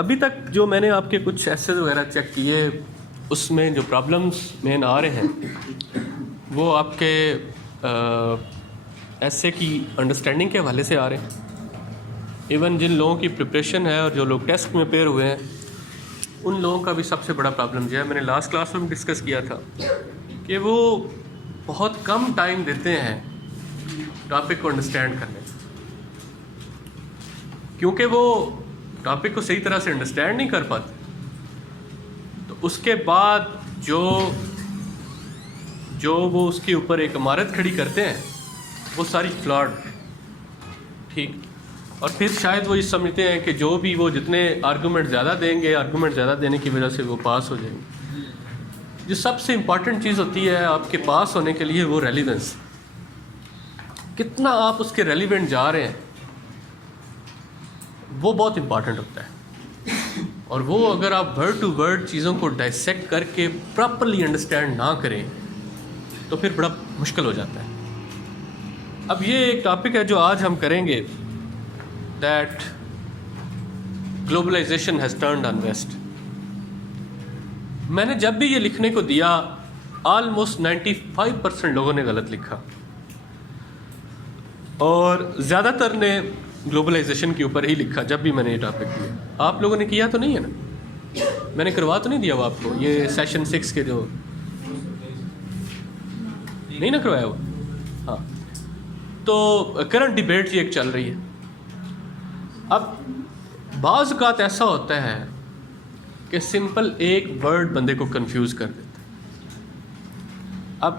ابھی تک جو میں نے آپ کے کچھ ایسے وغیرہ چیک کیے اس میں جو پرابلمس مین آ رہے ہیں وہ آپ کے ایسے کی انڈرسٹینڈنگ کے حوالے سے آ رہے ہیں. ایون جن لوگوں کی پریپریشن ہے اور جو لوگ ٹیسٹ میں پیئر ہوئے ہیں ان لوگوں کا بھی سب سے بڑا پرابلم جو ہے، میں نے لاسٹ کلاس میں ڈسکس کیا تھا کہ وہ بہت کم ٹائم دیتے ہیں ٹاپک کو انڈرسٹینڈ کرنے میں، کیونکہ وہ ٹاپک کو صحیح طرح سے انڈرسٹینڈ نہیں کر پاتے. تو اس کے بعد جو وہ اس کے اوپر ایک عمارت کھڑی کرتے ہیں وہ ساری فلاڈ، ٹھیک. اور پھر شاید وہ یہ سمجھتے ہیں کہ جو بھی وہ جتنے آرگومنٹ زیادہ دیں گے، آرگومنٹ زیادہ دینے کی وجہ سے وہ پاس ہو جائیں گے. جو سب سے امپورٹنٹ چیز ہوتی ہے آپ کے پاس ہونے کے لیے وہ ریلیونس، کتنا آپ اس کے ریلیونٹ جا رہے ہیں، وہ بہت امپورٹنٹ ہوتا ہے. اور وہ اگر آپ ورڈ ٹو ورڈ چیزوں کو ڈائسیکٹ کر کے پراپرلی انڈرسٹینڈ نہ کریں تو پھر بڑا مشکل ہو جاتا ہے. اب یہ ایک ٹاپک ہے جو آج ہم کریں گے، that globalization has turned on West. میں نے جب بھی یہ لکھنے کو دیا آلموسٹ 95% لوگوں نے غلط لکھا، اور زیادہ تر نے گلوبلائزیشن کے اوپر ہی لکھا. جب بھی میں نے یہ ٹاپک دیا، آپ لوگوں نے کیا تو نہیں ہے نا؟ میں نے کروا تو نہیں دیا وہ آپ کو، یہ سیشن 6 کے جو نہیں نہ کروایا وہ. ہاں، تو کرنٹ ڈیبیٹ یہ ایک چل رہی ہے. اب بعض اوقات ایسا ہوتا ہے کہ سمپل ایک ورڈ بندے کو کنفیوز کر دیتا ہے. اب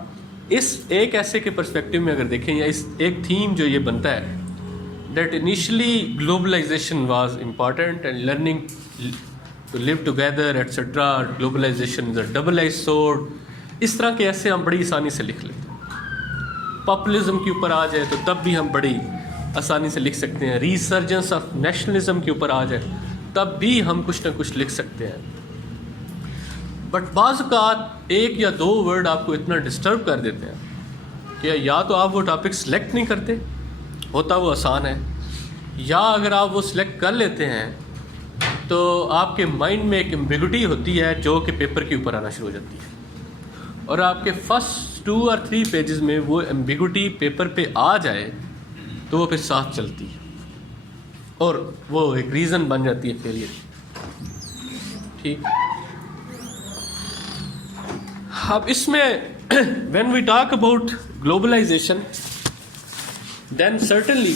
اس ایک ایسے کے پرسپیکٹو میں اگر دیکھیں، یا اس ایک تھیم جو یہ بنتا ہے، that initially globalization was important and learning to live together etc. globalization is a double-edged sword. اس طرح کے ایسے ہم بڑی آسانی سے لکھ لیتے ہیں. پاپولزم کے اوپر آ جائے تو تب بھی ہم بڑی آسانی سے لکھ سکتے ہیں. ریسرجنس آف نیشنلزم کے اوپر آ جائے تب بھی ہم کچھ نہ کچھ لکھ سکتے ہیں. بٹ بعض اوقات ایک یا دو ورڈ آپ کو اتنا ڈسٹرب کر دیتے ہیں کہ یا تو آپ وہ ٹاپک سلیکٹ نہیں کرتے، ہوتا وہ آسان ہے، یا اگر آپ وہ سلیکٹ کر لیتے ہیں تو آپ کے مائنڈ میں ایک ایمبیگوٹی ہوتی ہے جو کہ پیپر کے اوپر آنا شروع ہو جاتی ہے، اور آپ کے فرسٹ 2 اور 3 پیجز میں وہ ایمبیگوٹی پیپر پہ آ جائے تو وہ پھر ساتھ چلتی ہے اور وہ ایک ریزن بن جاتی ہے فیلئر. ٹھیک. اب اس میں when we talk about globalization, then certainly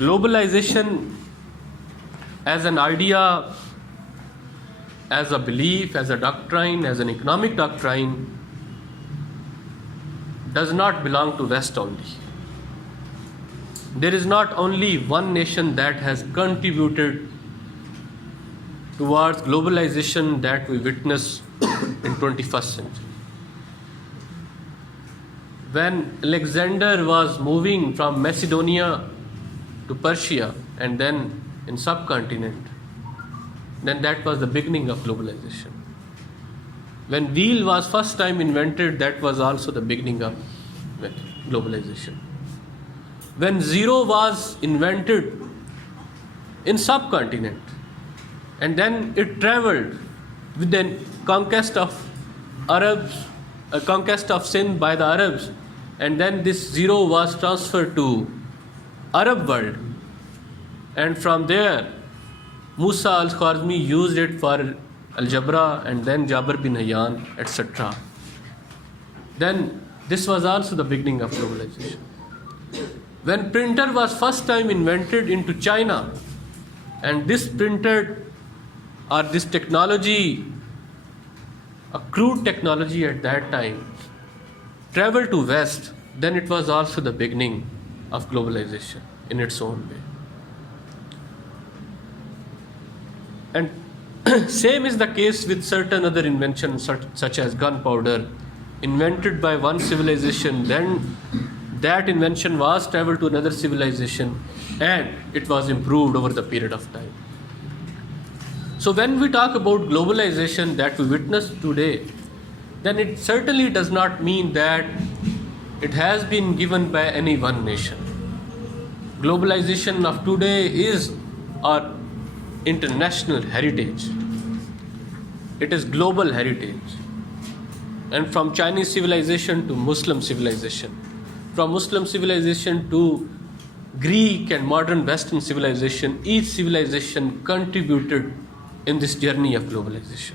globalization as an idea, as a belief, as a doctrine, as an economic doctrine, does not belong to West only. There is not only one nation that has contributed towards globalization that we witness in 21st century. When Alexander was moving from Macedonia to Persia and then in subcontinent, then that was the beginning of globalization. When wheel was first time invented, that was also the beginning of globalization. When zero was invented in subcontinent and then it traveled with the conquest of Arabs, a conquest of Sindh by the Arabs, and then this zero was transferred to Arab world, and from there Musa al-Khwarizmi used it for algebra, and then Jabir bin Hayyan etc. Then this was also the beginning of globalization. When printer was first time invented into China, and this printer or this technology, a crude technology at that time, traveled to West, then it was also the beginning of globalization in its own way. And same is the case with certain other inventions such as gunpowder, invented by one civilization, then that invention was traveled to another civilization and it was improved over the period of time. So when we talk about globalization that we witness today, then it certainly does not mean that it has been given by any one nation. Globalization of today is our international heritage. It is global heritage. And from Chinese civilization to Muslim civilization, from Muslim civilization to Greek and modern Western civilization, each civilization contributed in this journey of globalization.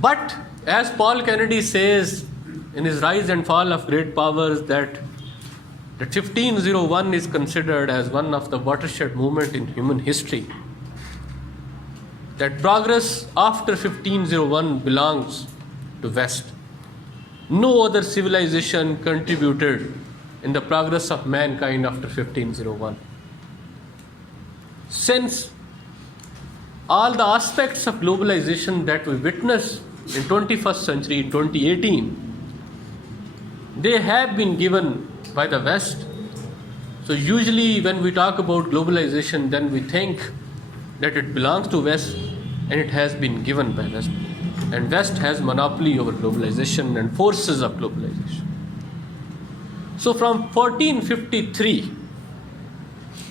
But as Paul Kennedy says in his Rise and Fall of Great Powers, that 1501 is considered as one of the watershed movement in human history. That progress after 1501 belongs to West. No other civilization contributed in the progress of mankind after 1501. Since all the aspects of globalization that we witness in 21st century, in 2018, they have been given by the West. So usually when we talk about globalization, then we think that it belongs to West and it has been given by West. And West has monopoly over globalization and forces of globalization. So from 1453,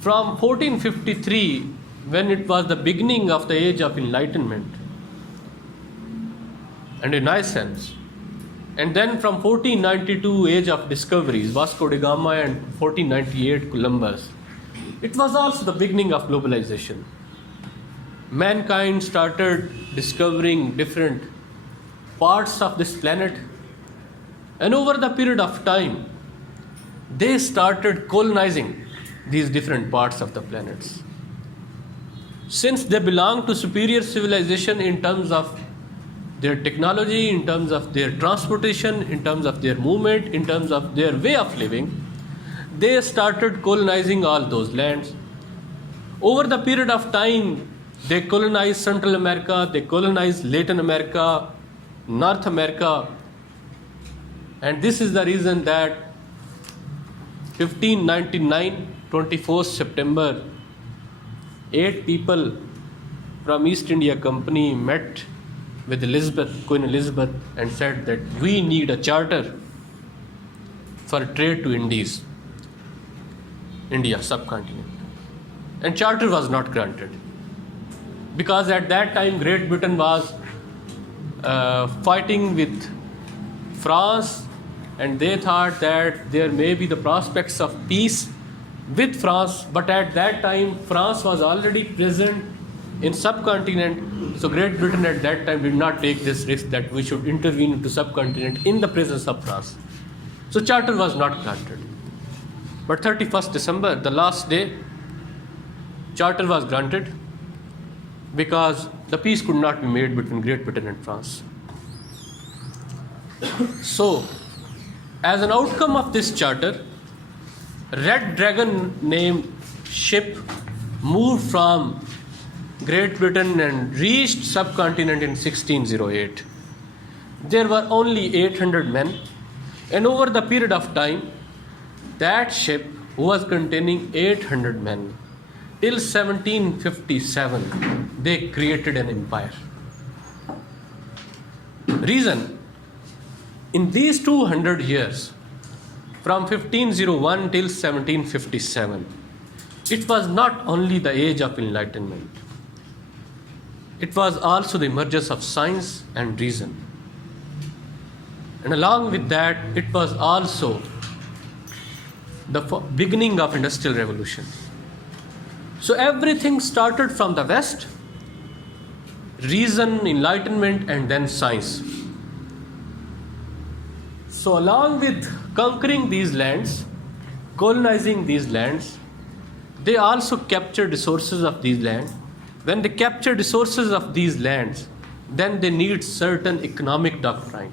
From 1453, when it was the beginning of the age of enlightenment and Renaissance, and then from 1492 age of discoveries, Vasco da Gama, and 1498 Columbus, it was also the beginning of globalization. Mankind started discovering different parts of this planet, and over the period of time, they started colonizing these different parts of the planets. Since they belong to superior civilization in terms of their technology, in terms of their transportation, in terms of their movement, in terms of their way of living, they started colonizing all those lands. Over the period of time, they colonized Central America, they colonized Latin America, North America, and this is the reason that 1599, 24th September, 8 people from East India Company met with Queen Elizabeth, and said that we need a charter for trade to India subcontinent. And charter was not granted, because at that time Great Britain was fighting with France, and they thought that there may be the prospects of peace with France, but at that time France was already present in subcontinent, so Great Britain at that time did not take this risk that we should intervene into subcontinent in the presence of France. So charter was not granted. But 31st December, the last day, charter was granted, because the peace could not be made between Great Britain and France. So, as an outcome of this charter, Red Dragon named ship moved from Great Britain and reached subcontinent in 1608. There were only 800 men, and over the period of time, that ship was containing 800 men. Till 1757, they created an empire. Reason, in these 200 years, from 1501 till 1757, it was not only the age of enlightenment, it was also the emergence of science and reason. And along with that, it was also the beginning of industrial revolution. So everything started from the West, reason, enlightenment, and then science. So along with conquering these lands, colonizing these lands, they also captured resources of these lands. When they capture resources of these lands, then they need certain economic doctrines.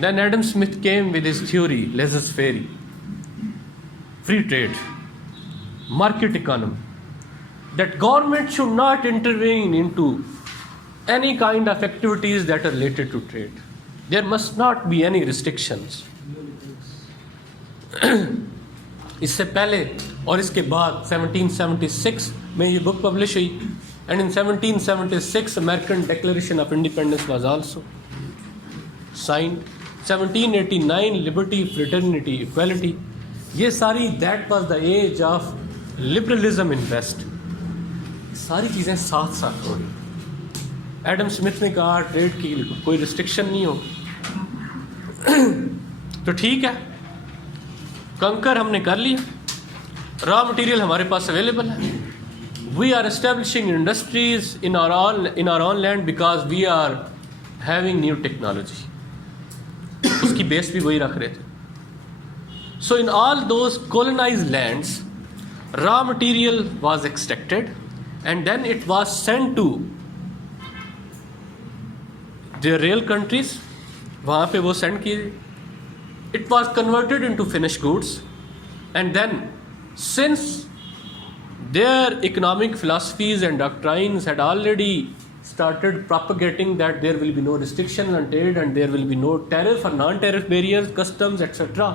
then Adam Smith came with his theory, laissez-faire, free trade, market economy. that government should not intervene into any kind of activities that are related to trade. There must not be any restrictions. اس سے پہلے اور اس کے بعد 1776 میں یہ book publish ہوئی, and in 1776 American Declaration of Independence was also signed. 1789 liberty, fraternity, equality, یہ ساری that was the age of liberalism in West. ساری چیزیں ساتھ ساتھ ہو رہی. ایڈم اسمتھ نے کہا ٹریڈ کی کوئی ریسٹرکشن نہیں ہوگی, تو ٹھیک ہے, کنکر ہم نے کر لیا, را مٹیریل ہمارے پاس اویلیبل ہے. We are establishing industries in our own land because we are having new technology. اس کی بیس بھی وہی رکھ رہے تھے. So in all those colonized lands raw material was extracted and then it was sent to their real countries. وہاں پہ وہ سینڈ کیے. It was converted into finished goods, and then since their economic philosophies and doctrines had already started propagating that there will be no restrictions on trade and there will be no tariff or non-tariff barriers, customs, etc.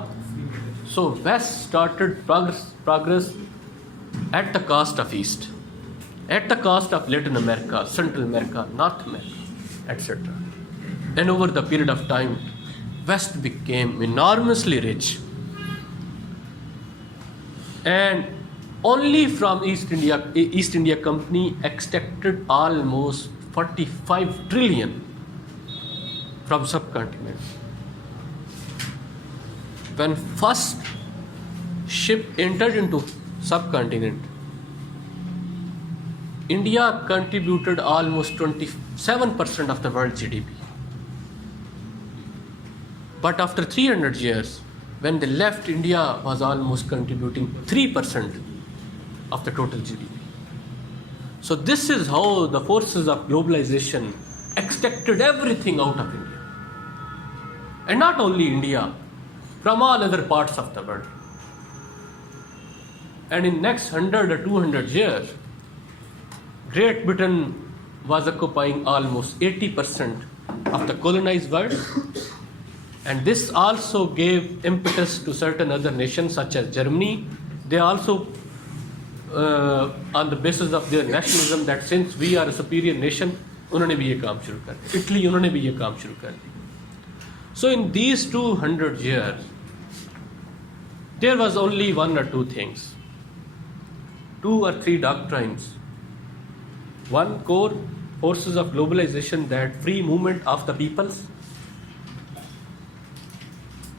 So West started progress at the cost of East, at the cost of Latin America, Central America, North America, etc. And over the period of time, West became enormously rich, and only from East India Company extracted almost 45 trillion from subcontinent. When first ship entered into subcontinent, India contributed almost 27% of the world GDP. But after 300 years, when they left, India was almost contributing 3% of the total GDP. So this is how the forces of globalization extracted everything out of India. And not only India, from all other parts of the world. And in next 100 or 200 years, Great Britain was occupying almost 80% of the colonized world. And this also gave impetus to certain other nations such as Germany. They also, on the basis of their nationalism, that since we are a superior nation, انہوں نے بھی یہ کام شروع کر دیا. Italy انہوں نے بھی یہ کام شروع کر دیا. So in these 200 years, there was only one or two things, 2 or 3 doctrines. One core forces of globalization, that free movement of the peoples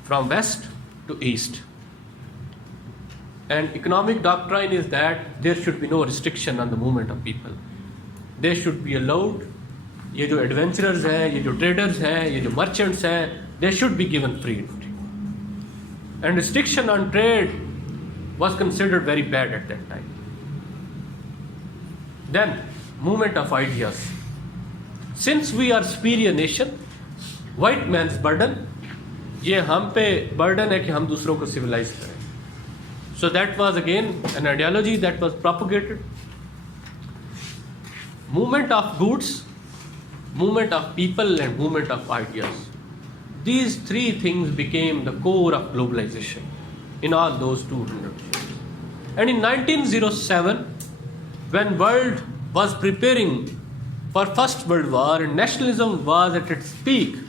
from west to east. And economic doctrine is that there should be no restriction on the movement of people. They should be allowed. یہ جو ایڈونچررز ہیں, یہ جو traders ہیں, یہ جو merchants ہیں, they should be given free entry. And restriction on trade was considered very bad at that time. Then movement of ideas. Since we are superior nation, white man's burden, یہ ہم پہ burden ہے کہ ہم دوسروں کو civilize کریں. So that was again an ideology that was propagated. Movement of goods, movement of people and movement of ideas. These 3 things became the core of globalization in all those 200 years. And in 1907, when world was preparing for First World War and nationalism was at its peak,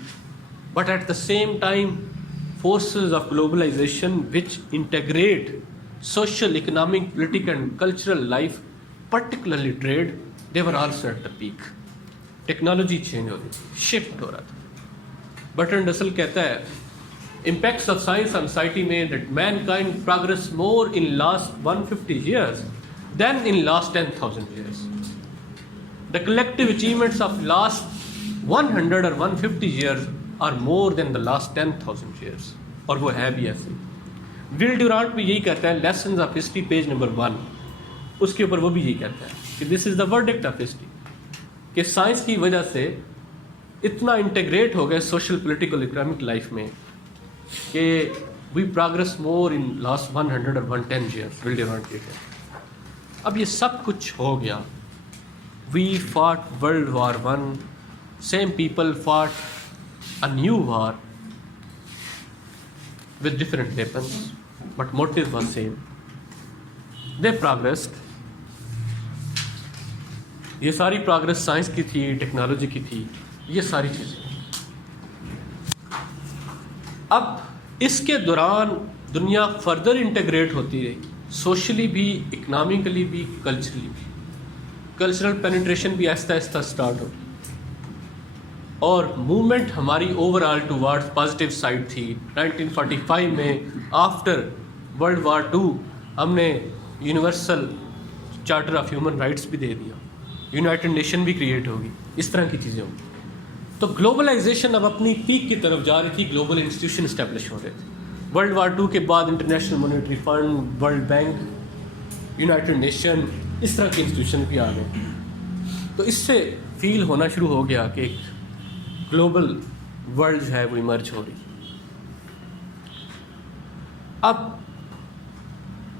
but at the same time, forces of globalization which integrate social, economic, political and cultural life, particularly trade, they were also at the peak. Technology change ہو رہی تھی, shift ہو رہا تھا. برٹرنڈ رسل کہتا ہے impacts of science on society میں that mankind progress more in last 150 years than in last 10,000 years. The collective achievements of last 100 or 150 years are more than the last 10,000 years. اور وہ ہے بھی ایسے. ول ڈیورانٹ بھی یہی کہتا ہے lessons of history page number 1, اس کے اوپر وہ بھی یہی کہتا ہے کہ this is the verdict of history, کہ سائنس کی وجہ سے اتنا انٹیگریٹ ہو گئے سوشل پولیٹیکل اکنامک لائف میں کہ وی پروگرس مور ان لاسٹ 100 اور 110 ایئرس. ول ڈیورانٹ کہتا ہے. اب یہ سب کچھ ہو گیا. We fought world war one, same people fought a new war with different weapons, but motive was same. They progressed. یہ ساری پروگرس سائنس کی تھی, ٹیکنالوجی کی تھی, یہ ساری چیزیں. اب اس کے دوران دنیا فردر انٹیگریٹ ہوتی رہی, سوشلی بھی, اکنامکلی بھی, کلچرلی بھی. کلچرل پینیٹریشن بھی آہستہ آہستہ اسٹارٹ ہوئی, اور موومنٹ ہماری overall toward positive side تھی. 1945 میں آفٹر ورلڈ وار 2 ہم نے universal charter of human rights بھی دے دیا, یونائٹڈ نیشن بھی کریٹ ہوگی, اس طرح کی چیزیں ہوگی. تو گلوبلائزیشن اب اپنی پیک کی طرف جا رہی تھی, گلوبل انسٹیٹیوشن اسٹیبلش ہو رہے تھے. ورلڈ وار 2 کے بعد International Monetary Fund, World Bank, United Nation, اس طرح کے انسٹیٹیوشن بھی آ گئے. تو اس سے فیل ہونا شروع ہو گیا کہ ایک گلوبل ورلڈ جو ہے وہ ایمرج ہو رہی. اب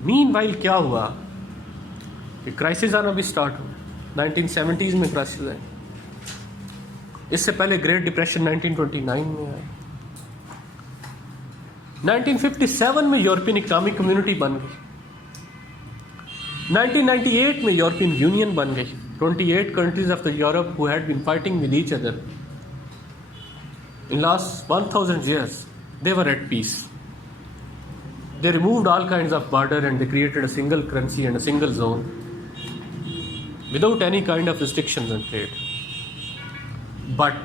مین وائل کیا ہوا کہ کرائسس آنا بھی اسٹارٹ ہوا. 1970s میں کرائسس آئے, اس سے پہلے گریٹ ڈپریشن 1929 میں آئی. 1957 میں یورپین اکنامک کمیونٹی بن گئی. 1998 میں یورپین یونین بن گئی. 28 countries of the Europe who had been fighting with each other in last 1000 years, they were at peace. They removed all kinds of border and they created a single currency and a single zone without any kind of restrictions on trade. But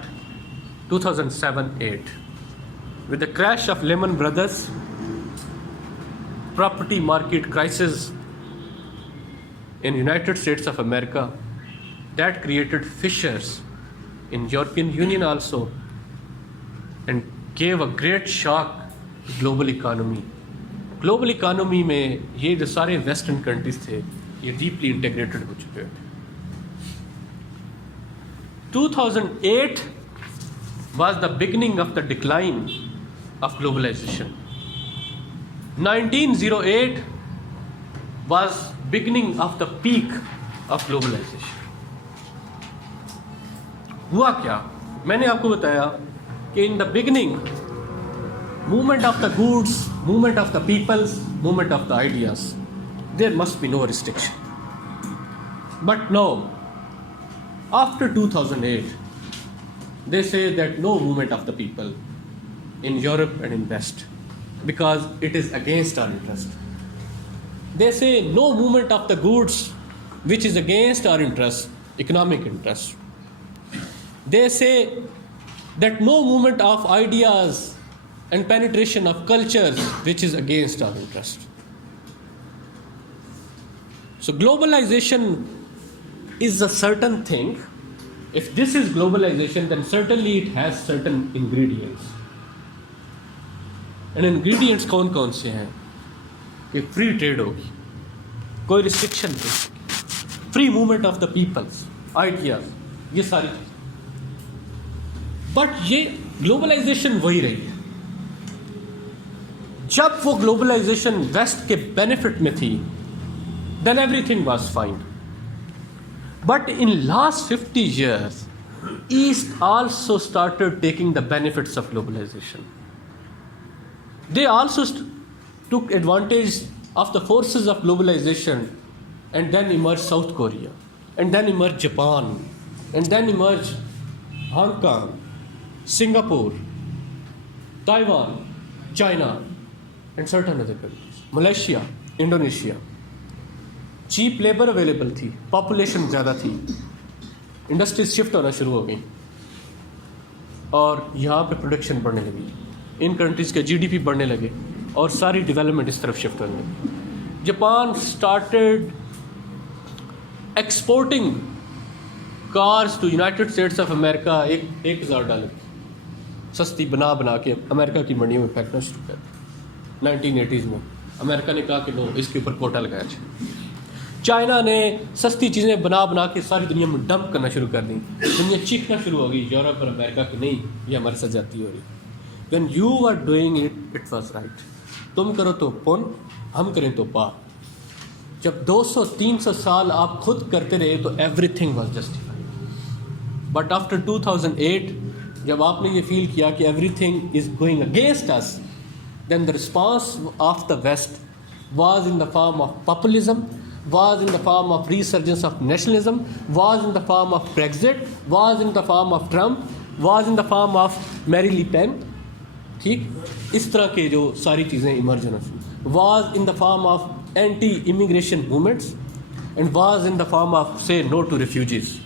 2007-8, with the crash of Lehman Brothers, property market crisis in United States of America, that created fissures in European Union also and gave a great shock to global economy. Global economy میں یہ جو سارے western countries تھے یہ deeply integrated ہو چکے تھے. 2008 was the beginning of the decline of globalization. 1908 was beginning of the peak of globalization. ہوا کیا؟ میں نے آپ کو بتایا کہ in the beginning, movement of the goods, movement of the peoples, movement of the ideas, there must be no restriction. But no, after 2008, they say that no movement of the people in Europe and in West, because it is against our interest. They say no movement of the goods, which is against our interest, economic interest. They say that no movement of ideas and penetration of cultures, which is against our interest. So globalization is a certain thing. If this is globalization, then certainly it has certain ingredients. And ingredients کون کون سے ہیں؟ کہ free trade ہوگی, کوئی restriction نہیں, free movement of the peoples, ideas, یہ ساری چیزیں. بٹ یہ گلوبلائزیشن وہی رہی ہے. جب وہ گلوبلائزیشن ویسٹ کے بینیفٹ میں تھی, then everything was fine. But in last 50 years, East also started taking the benefits of globalization. They also took advantage of the forces of globalization, and then emerged South Korea, and then emerged Japan, and then emerged Hong Kong, Singapore, Taiwan, China, and certain other countries. Malaysia, Indonesia. Cheap labour available تھی, population زیادہ تھی, industries shift ہونا شروع ہو گئی, اور یہاں پہ production بڑھنے لگی, ان کنٹریز کے جی ڈی پی بڑھنے لگے, اور ساری ڈیولپمنٹ اس طرف شفٹ ہونے لگی. Japan started exporting cars to United States of America $1,000 سستی بنا کے امریکہ کی منڈیوں میں پھینکنا شروع کر دیا. 1980s میں امریکہ نے کہا کہ نو, اس کے اوپر کوٹا لگایا جائے. چائنا نے سستی چیزیں بنا کے ساری دنیا میں ڈمپ کرنا شروع کر دیں. دنیا چیخنا شروع ہو گئی یورپ اور امریکہ کہ نہیں, یہ ہمارے ساتھ زیادتی ہو رہی. When you are doing it was right. تم کرو تو پن, ہم کریں تو پار. جب 200-300 سال آپ خود کرتے رہے تو everything was justified. But after 2008 جب آپ نے یہ فیل کیا کہ everything is going against us, then the response of the West was in the form of populism, was in the form of resurgence of nationalism, was in the form of Brexit, was in the form of Trump, was in the form of Mary Le Pen. ٹھیک, اس طرح کے جو ساری چیزیں emergence, was in the form of anti-immigration movements and was in the form of say no to refugees.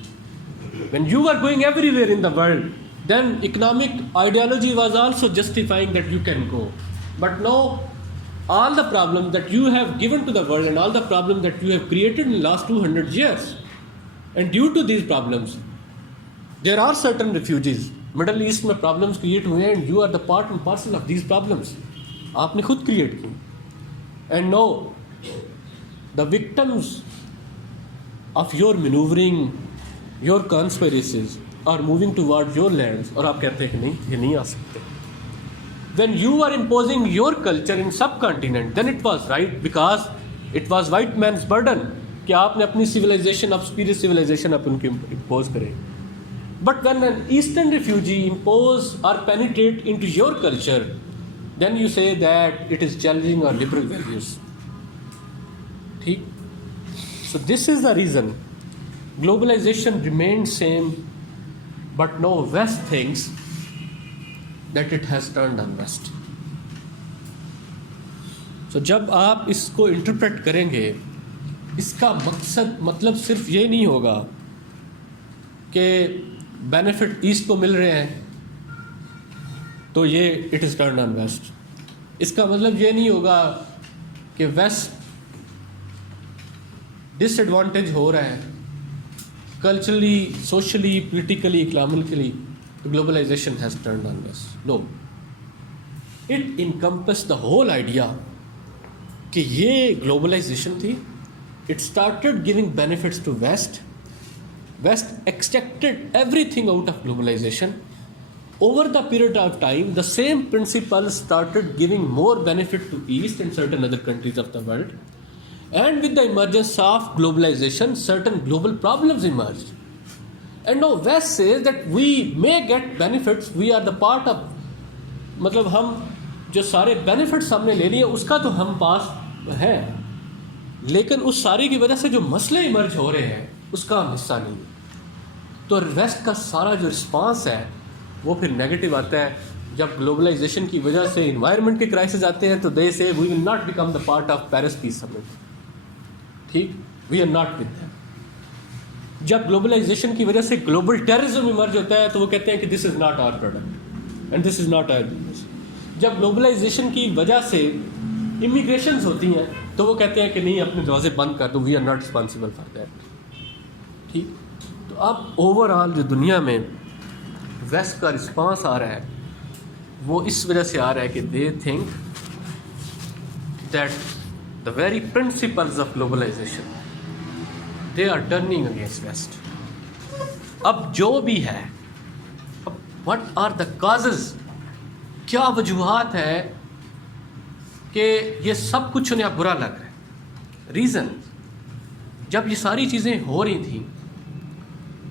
When you were going everywhere in the world, then economic ideology was also justifying that you can go. But no, all the problems that you have given to the world and all the problems that you have created in the last 200 years, and due to these problems there are certain refugees. Middle East میں problems create ہوئے ہیں, and you are the part and parcel of these problems. آپ نے خود create کی. And no, the victims of your maneuvering, your conspiracies are moving towards your lands, اور آپ کہتے ہیں کہ نہیں, یہ نہیں آ سکتے. When you were imposing your culture in subcontinent, then it was right, because it was white man's burden کہ آپ نے اپنی civilization, آپ superior civilization آپ ان کو impose کریں. But when an Eastern refugee impose or penetrate into your culture, then you say that it is challenging our liberal values. ٹھیک, so this is the reason globalization remains same, but no, West thinks that it has turned on West. So جب آپ اس کو interpret کریں گے, اس کا مطلب صرف یہ نہیں ہوگا کہ بینیفٹ ایسٹ کو مل رہے ہیں تو یہ it is turn on west. اس کا مطلب یہ نہیں ہوگا کہ ویسٹ ڈس ایڈوانٹیج ہو رہا ہے culturally, socially, politically, economically, globalization has turned on West. No, it encompass the whole idea کہ یہ گلوبلائزیشن تھی. It started giving benefits to West. West extracted everything out of globalization. Over the period of time, the same principles started giving more benefit to East and certain other countries of the world. And with the emergence of globalization, certain global problems emerged. And now West says that we may get benefits, we are the part of, مطلب ہم جو سارے benefits ہم نے لے لیے اس کا تو ہم پاس ہیں, لیکن اس سارے کی وجہ سے جو مسئلے ایمرج ہو رہے ہیں اس کا ہم حصہ نہیں. تو ویسٹ کا سارا جو رسپانس ہے وہ پھر نیگیٹو آتا ہے. جب گلوبلائزیشن کی وجہ سے انوائرمنٹ کے کرائسس آتے ہیں تو they say we will not become the part of Paris peace summit. ٹھیک, we are not with them. جب گلوبلائزیشن کی وجہ سے گلوبل ٹیررزم ایمرج ہوتا ہے تو وہ کہتے ہیں کہ this is not our product and this is not our business. جب گلوبلائزیشن کی وجہ سے امیگریشنز ہوتی ہیں تو وہ کہتے ہیں کہ نہیں, اپنے دروازے بند کر دو, we are not responsible for that. ٹھیک, تو اب اوور آل جو دنیا میں ویسٹ کا رسپانس آ رہا ہے وہ اس وجہ سے آ رہا ہے کہ they think that the very principles of globalization they are turning against West. اب جو بھی ہے, اب وٹ آر دا کازز, کیا وجوہات ہے کہ یہ سب کچھ انہیں اب برا لگ رہا ہے. ریزن, جب یہ ساری چیزیں ہو رہی تھیں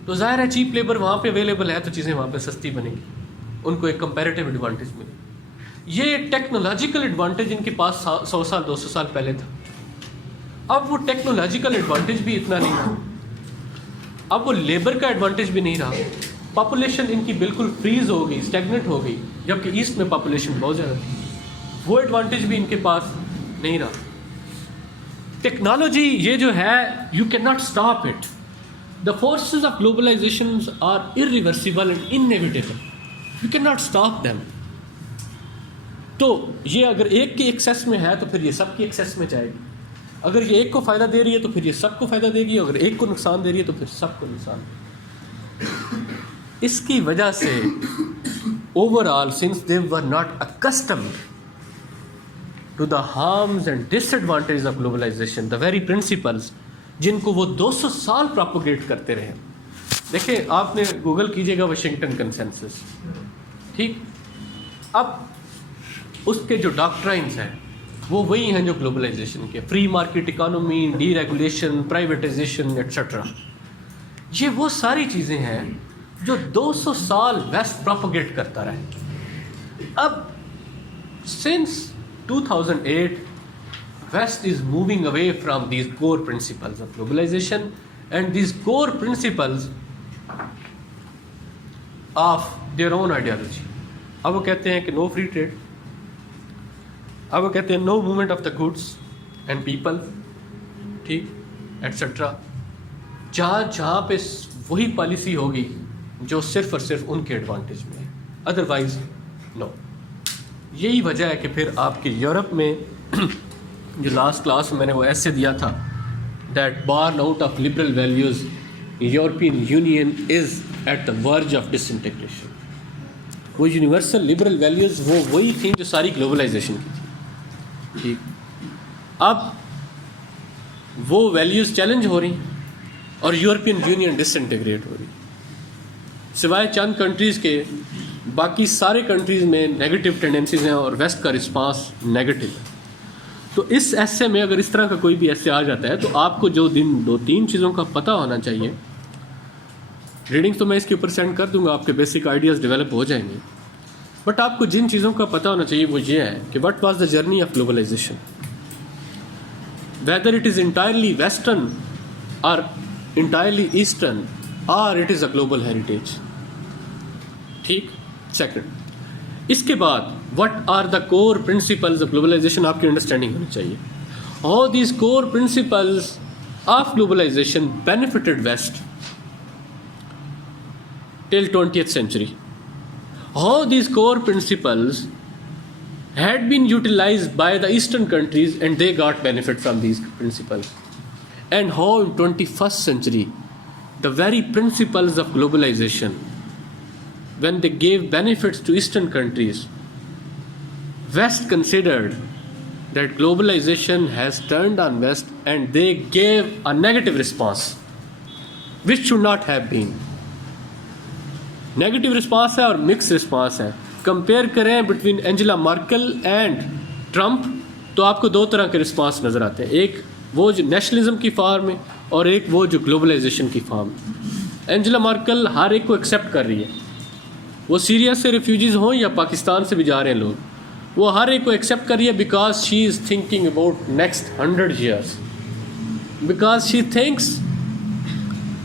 تو ظاہر ہے چیپ لیبر وہاں پہ اویلیبل ہے تو چیزیں وہاں پہ سستی بنیں گی, ان کو ایک کمپیریٹیو ایڈوانٹیج ملے. یہ ٹیکنالوجیکل ایڈوانٹیج ان کے پاس 100 سال 200 سال پہلے تھا. اب وہ ٹیکنالوجیکل ایڈوانٹیج بھی اتنا نہیں رہا, اب وہ لیبر کا ایڈوانٹیج بھی نہیں رہا. پاپولیشن ان کی بالکل فریز ہو گئی, اسٹیگنٹ ہو گئی, جبکہ ایسٹ میں پاپولیشن بہت زیادہ تھی. وہ ایڈوانٹیج بھی ان کے پاس نہیں رہا. ٹیکنالوجی یہ جو ہے you can not stop it. The forces of globalization are irreversible and inevitable. You cannot stop them. تو یہ اگر ایک کی ایکسیس میں ہے تو پھر یہ سب کی ایکسیس میں جائے گی. اگر یہ ایک کو فائدہ دے رہی ہے تو پھر یہ سب کو فائدہ دے گی, اگر ایک کو نقصان دے رہی ہے تو پھر سب کو نقصان دے گی. اس کی وجہ سے overall, since they were not accustomed to the harms and disadvantages of globalization, the very principles جن کو وہ 200 سال پراپوگیٹ کرتے رہے. دیکھیں, آپ نے گوگل کیجیے گا واشنگٹن کنسنسس. ٹھیک, اب اس کے جو ڈاکٹرائنس ہیں وہ وہی ہیں جو گلوبلائزیشن کے، free market economy, deregulation, privatization etcetera. یہ وہ ساری چیزیں ہیں جو 200 سال ویسٹ پروپیگیٹ کرتا رہا. اب since 2008 West is moving away from these core principles of globalization and these core principles of their own ideology. اب وہ کہتے ہیں کہ نو فری ٹریڈ، اب وہ کہتے ہیں نو movement of the goods and people, ٹھیک ایٹسٹرا. جہاں پہ وہی پالیسی ہوگی جو صرف اور صرف ان کے ایڈوانٹیج میں ہے، ادروائز نو. یہی وجہ ہے کہ پھر آپ کے یورپ میں جو لاسٹ کلاس میں نے وہ ایسے دیا تھا that born out of liberal values European Union is at the verge of disintegration. وہ یونیورسل لبرل ویلیوز وہ وہی تھیں جو ساری گلوبلائزیشن کی تھی. ٹھیک، اب وہ ویلیوز چیلنج ہو رہی اور یورپین یونین ڈس انٹیگریٹ ہو رہی. سوائے چند کنٹریز کے باقی سارے کنٹریز میں نیگیٹو ٹینڈنسیز ہیں اور ویسٹ کا رسپانس نیگیٹو ہے. تو اس ایسے میں اگر اس طرح کا کوئی بھی ایسے آ جاتا ہے تو آپ کو جو 2-3 چیزوں کا پتہ ہونا چاہیے. ریڈنگ تو میں اس کے اوپر سینڈ کر دوں گا، آپ کے بیسک آئیڈیاز ڈیولپ ہو جائیں گے. بٹ آپ کو جن چیزوں کا پتہ ہونا چاہیے وہ یہ ہے کہ what was the journey of globalization, whether it is entirely western اور انٹائرلی ایسٹرن اور it is a global heritage. ٹھیک. سیکنڈ، اس کے بعد what are the core principles of globalization, آپ کی انڈرسٹینڈنگ ہونی چاہیے. How these core principles of globalization benefited West till 20th century. How these core principles had been utilized by the Eastern countries and they got benefit from these principles. And how in 21st century, the very principles of globalization, when they gave benefits to Eastern countries, West considered that globalization has turned on West and they gave a negative response, which should not have been. Negative response ہے اور mix response ہے. Compare کریں between Angela Markle and Trump تو آپ کو 2 طرح کے response نظر آتے ہیں، ایک وہ جو نیشنلزم کی فارم میں اور ایک وہ جو گلوبلائزیشن کی فارم. اینجلا مارکل ہر ایک کو ایکسیپٹ کر رہی ہے، وہ سیریا سے ریفیوجیز ہوں یا پاکستان سے بھی جا رہے ہیں لوگ، وہ ہر ایک کو ایکسیپٹ کر رہی ہے because she is thinking about next 100 years, because she thinks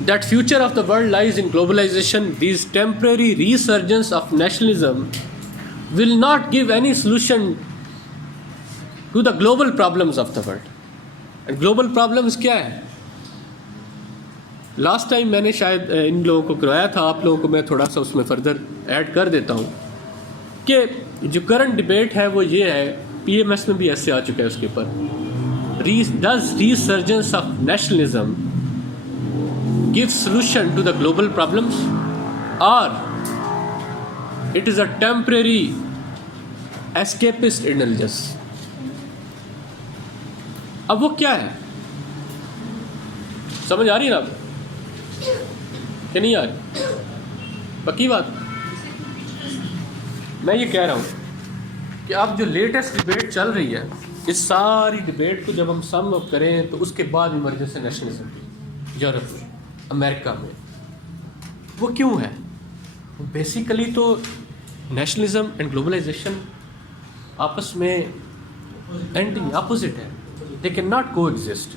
that future of the world lies in globalization. These temporary resurgence of nationalism will not give any solution to the global problems of the world. And global problems کیا ہے؟ Last time میں نے شاید ان لوگوں کو کروایا تھا، آپ لوگوں کو میں تھوڑا سا اس میں فردر ایڈ کر دیتا ہوں کہ جو کرنٹ ڈبیٹ ہے وہ یہ ہے، پی ایم ایس میں بھی ایسے آ چکا ہے اس کے اوپر، does resurgence of nationalism give solution to the global problems or it is a temporary escapist indulgence. اب وہ کیا ہے؟ سمجھ آ رہی ہے نا آپ کہ نہیں آ رہی؟ پکی بات میں یہ کہہ رہا ہوں کہ اب جو لیٹسٹ ڈبیٹ چل رہی ہے، اس ساری ڈبیٹ کو جب ہم سم اپ کریں تو اس کے بعد ایمرجنس نیشنلزم یورپ میں، امریکہ میں، وہ کیوں ہے؟ بیسیکلی تو نیشنلزم اینڈ گلوبلائزیشن آپس میں اینٹی اپوزٹ ہے، they can not coexist.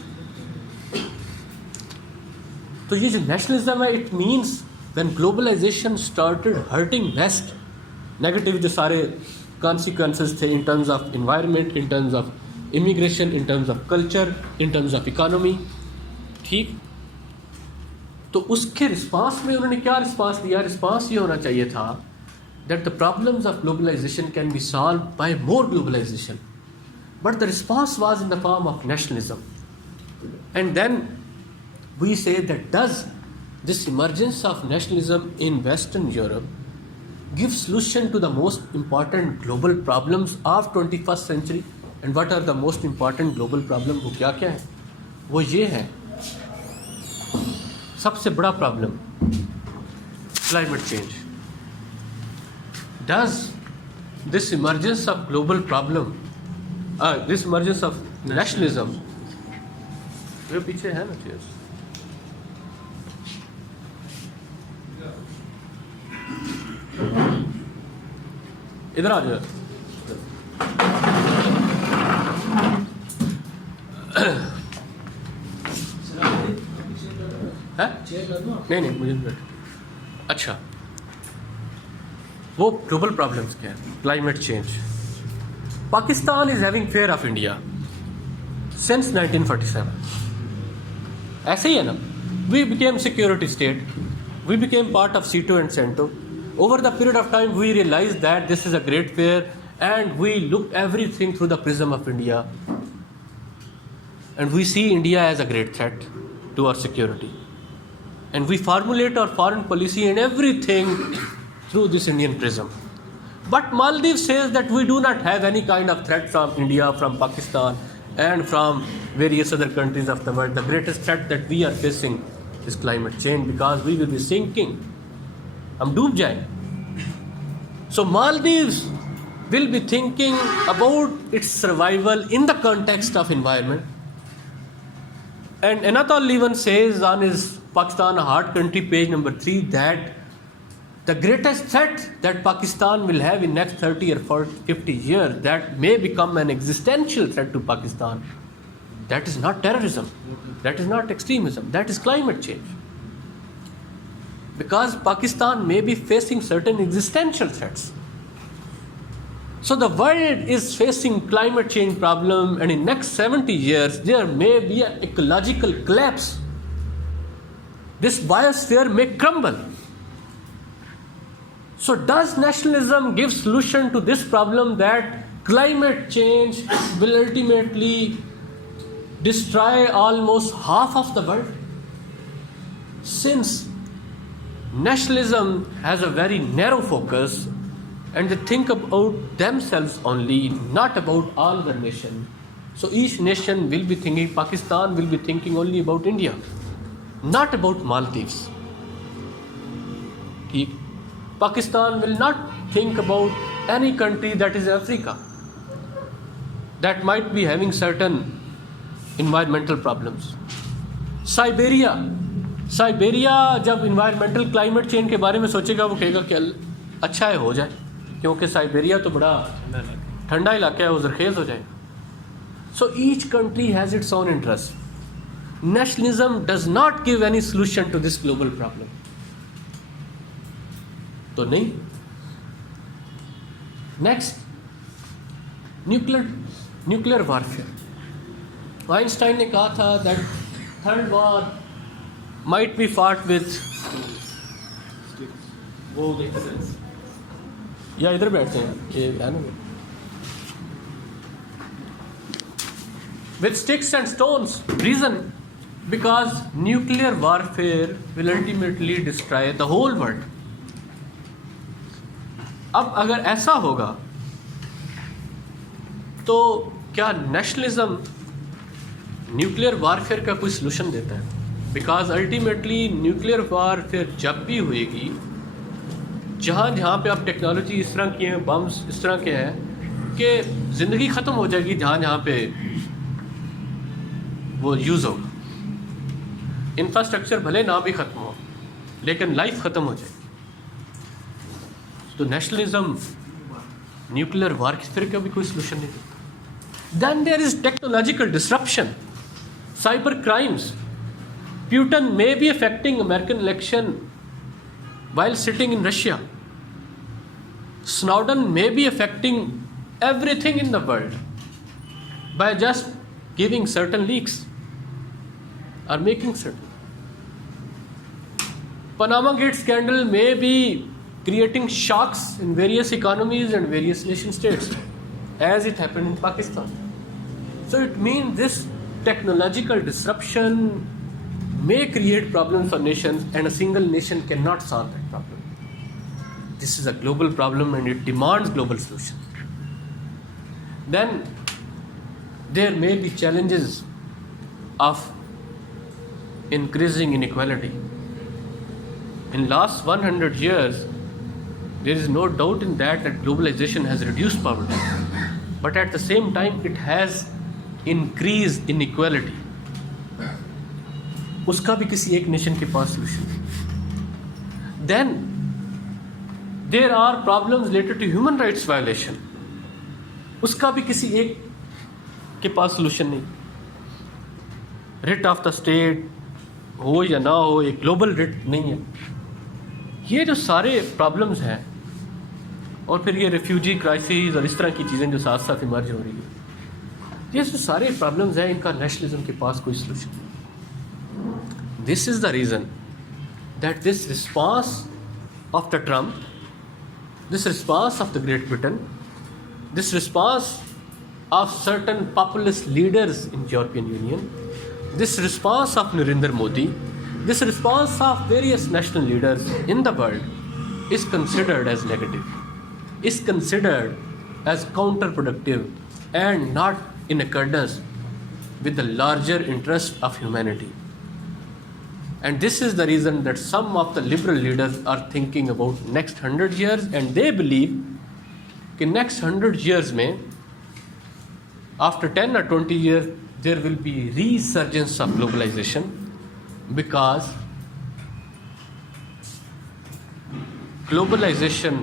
تو یہ جو نیشنلزم ہے it means when globalization started hurting West, negative جو سارے کانسیکوینسز تھے in terms of environment, in terms of immigration, in terms of culture, in terms of economy. ٹھیک. تو اس کے رسپانس میں انہوں نے کیا رسپانس دیا؟ رسپانس یہ ہونا چاہیے تھا that the problems of globalization can be solved by more globalization, but the response was in the form of nationalism. And then we say that does this emergence of nationalism in western Europe give solution to the most important global problems of 21st century. And what are the most important global problem? وہ کیا کیا ہے؟ وہ یہ ہے سب سے بڑا problem climate change. Does this emergence of global problem this emergence of nationalism. یہ پیچھے ہے نا چیز. ادھر آ جائے. نہیں مجھے اچھا وہ گلوبل پرابلمس کیا ہے. Climate change. Pakistan is having fear of India since 1947. ایسے ہی ہے نا. We became security state, we became part of SEATO and CENTO. Over the period of time we realize that this is a great fear and we look everything through the prism of India and we see India as a great threat to our security. And we formulate our foreign policy and everything through this Indian prism. But Maldives says that we do not have any kind of threat from India, from Pakistan, and from various other countries of the world. The greatest threat that we are facing is climate change because we will be sinking. Hum doob jayenge. So Maldives will be thinking about its survival in the context of environment. And Anatol Lieven says on his Pakistan, a hard country, page number 3, that the greatest threat that Pakistan will have in next 30 or 40, 50 years that may become an existential threat to Pakistan, that is not terrorism, that is not extremism, that is climate change. Because Pakistan may be facing certain existential threats. So the world is facing climate change problem, and in next 70 years there may be an ecological collapse. This biosphere may crumble. So does nationalism give solution to this problem that climate change will ultimately destroy almost half of the world? Since nationalism has a very narrow focus and they think about themselves only, not about all other nations. So each nation will be thinking, Pakistan will be thinking only about India, not about Maldives. Pakistan will not think about any country that is Africa that might be having certain environmental problems. Siberia جب environmental climate change کے بارے میں سوچے گا وہ کہے گا کہ اچھا ہے ہو جائے, کیونکہ سائبیریا تو بڑا ٹھنڈا علاقہ ہے, وہ زرخیز ہو جائے. So each country has its own interest. Nationalism does not give any solution to this global problem. تو نہیں. Next, nuclear warfare. آئنسٹائن نے کہا تھا that third war might be fought with وہ یا ادھر بیٹھتے ہیں یہ ہے نا with sticks and stones. Reason, because nuclear warfare will ultimately destroy the whole world. اب اگر ایسا ہوگا تو کیا نیشنلزم نیوکلیئر وارفیئر کا کوئی سلوشن دیتا ہے؟ بیکاز الٹیمیٹلی نیوکلیئر وارفیئر جب بھی ہوئے گی, جہاں پہ اب ٹیکنالوجی اس طرح کی ہیں, بمز اس طرح کے ہیں کہ زندگی ختم ہو جائے گی جہاں پہ وہ یوز ہوگا. انفراسٹرکچر بھلے نہ بھی ختم ہو لیکن لائف ختم ہو جائے. تو نیشنلزم نیوکلیئر وارفیئر کا بھی کوئی سلوشن نہیں دیتا. Then there is technological disruption, cyber crimes. Putin may be affecting American election while sitting in Russia. Snowden may be affecting everything in the world by just giving certain leaks or making certain. Panama Gate scandal may be creating shocks in various economies and various nation states as it happened in Pakistan. So it means this technological disruption may create problems for nations, and a single nation cannot solve that problem. This is a global problem and it demands global solutions. Then there may be challenges of increasing inequality. In last 100 years, there is no doubt in that globalization has reduced poverty. but at the same time it has increased inequality. اس کا بھی کسی ایک nation کے پاس solution نہیں. Then there are problems related to human rights violation, اس کا بھی کسی ایک کے پاس سولوشن نہیں. رٹ آف دا اسٹیٹ ہو یا نہ ہو, ایک گلوبل رٹ نہیں ہے. یہ جو سارے پرابلمز ہیں, اور پھر یہ ریفیوجی کرائسز اور اس طرح کی چیزیں جو ساتھ ساتھ ایمرج ہو رہی ہیں, یہ جو سارے پرابلمز ہیں ان کا نیشنلزم کے پاس کوئی سولوشن نہیں. This is the reason that this response of the Trump, this response of the Great Britain, this response of certain populist leaders in European Union, this response of Narendra Modi, this response of various national leaders in the world is considered as negative, is considered as counterproductive and not in accordance with the larger interest of humanity. And this is the reason that some of the liberal leaders are thinking about next 100 years, and they believe that next 100 years mein, after 10 or 20 years, there will be resurgence of globalization, because globalization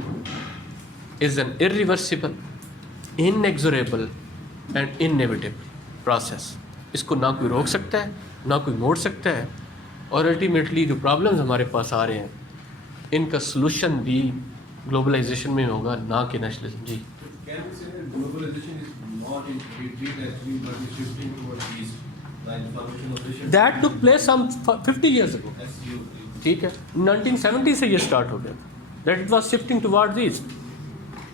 is an irreversible, inexorable and inevitable process. اس کو نہ کوئی روک سکتا ہے, نہ کوئی موڑ سکتا ہے, اور الٹیمیٹلی جو پرابلمز ہمارے پاس آ رہے ہیں ان کا سلوشن بھی گلوبلائزیشن میں ہوگا, نہ کہ نیشنلزم. جی, that took place some 50 years ago. ٹھیک ہے, 1970 سے یہ اسٹارٹ ہو گیا تھا, that it was shifting towards east.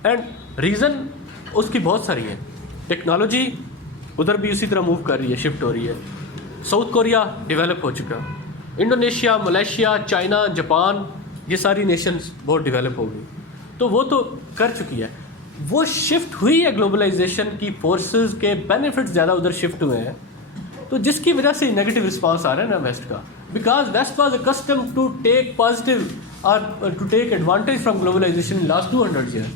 And reason اس کی بہت ساری ہیں. ٹیکنالوجی ادھر بھی اسی طرح موو کر رہی ہے, شفٹ ہو رہی ہے. ساؤتھ کوریا ڈیولپ ہو چکا, انڈونیشیا, ملیشیا, چائنا, جاپان, یہ ساری نیشنز بہت ڈیولپ ہو گئی, تو وہ تو کر چکی ہے. وہ شفٹ ہوئی ہے گلوبلائزیشن کی فورسز کے بینیفٹ زیادہ ادھر شفٹ ہوئے ہیں, تو جس کی وجہ سے نیگیٹو رسپانس آ رہا ہے نا ویسٹ کا, because west was accustom to take positive اور to take advantage from globalization in last 200 years.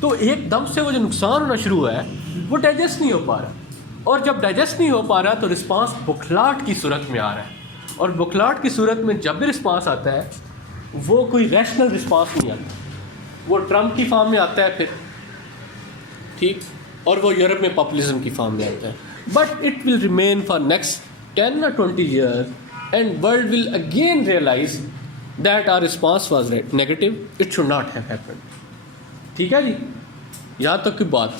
تو ایک دم سے وہ جو نقصان ہونا شروع ہوا ہے وہ ڈائجسٹ نہیں ہو پا رہا, اور جب ڈائجسٹ نہیں ہو پا رہا تو رسپانس بکھلاٹ کی صورت میں آ رہا ہے. اور بکھلاٹ کی صورت میں جب بھی رسپانس آتا ہے وہ کوئی ریشنل رسپانس نہیں آتا, وہ ٹرمپ کی فارم میں آتا ہے پھر, ٹھیک, اور وہ یورپ میں پاپولزم کی فارم میں آتا ہے. But it will remain for next 10 or 20 years, and world will again realize that our response was negative, it should not have happened. ٹھیک ہے جی, یہاں تک کی بات.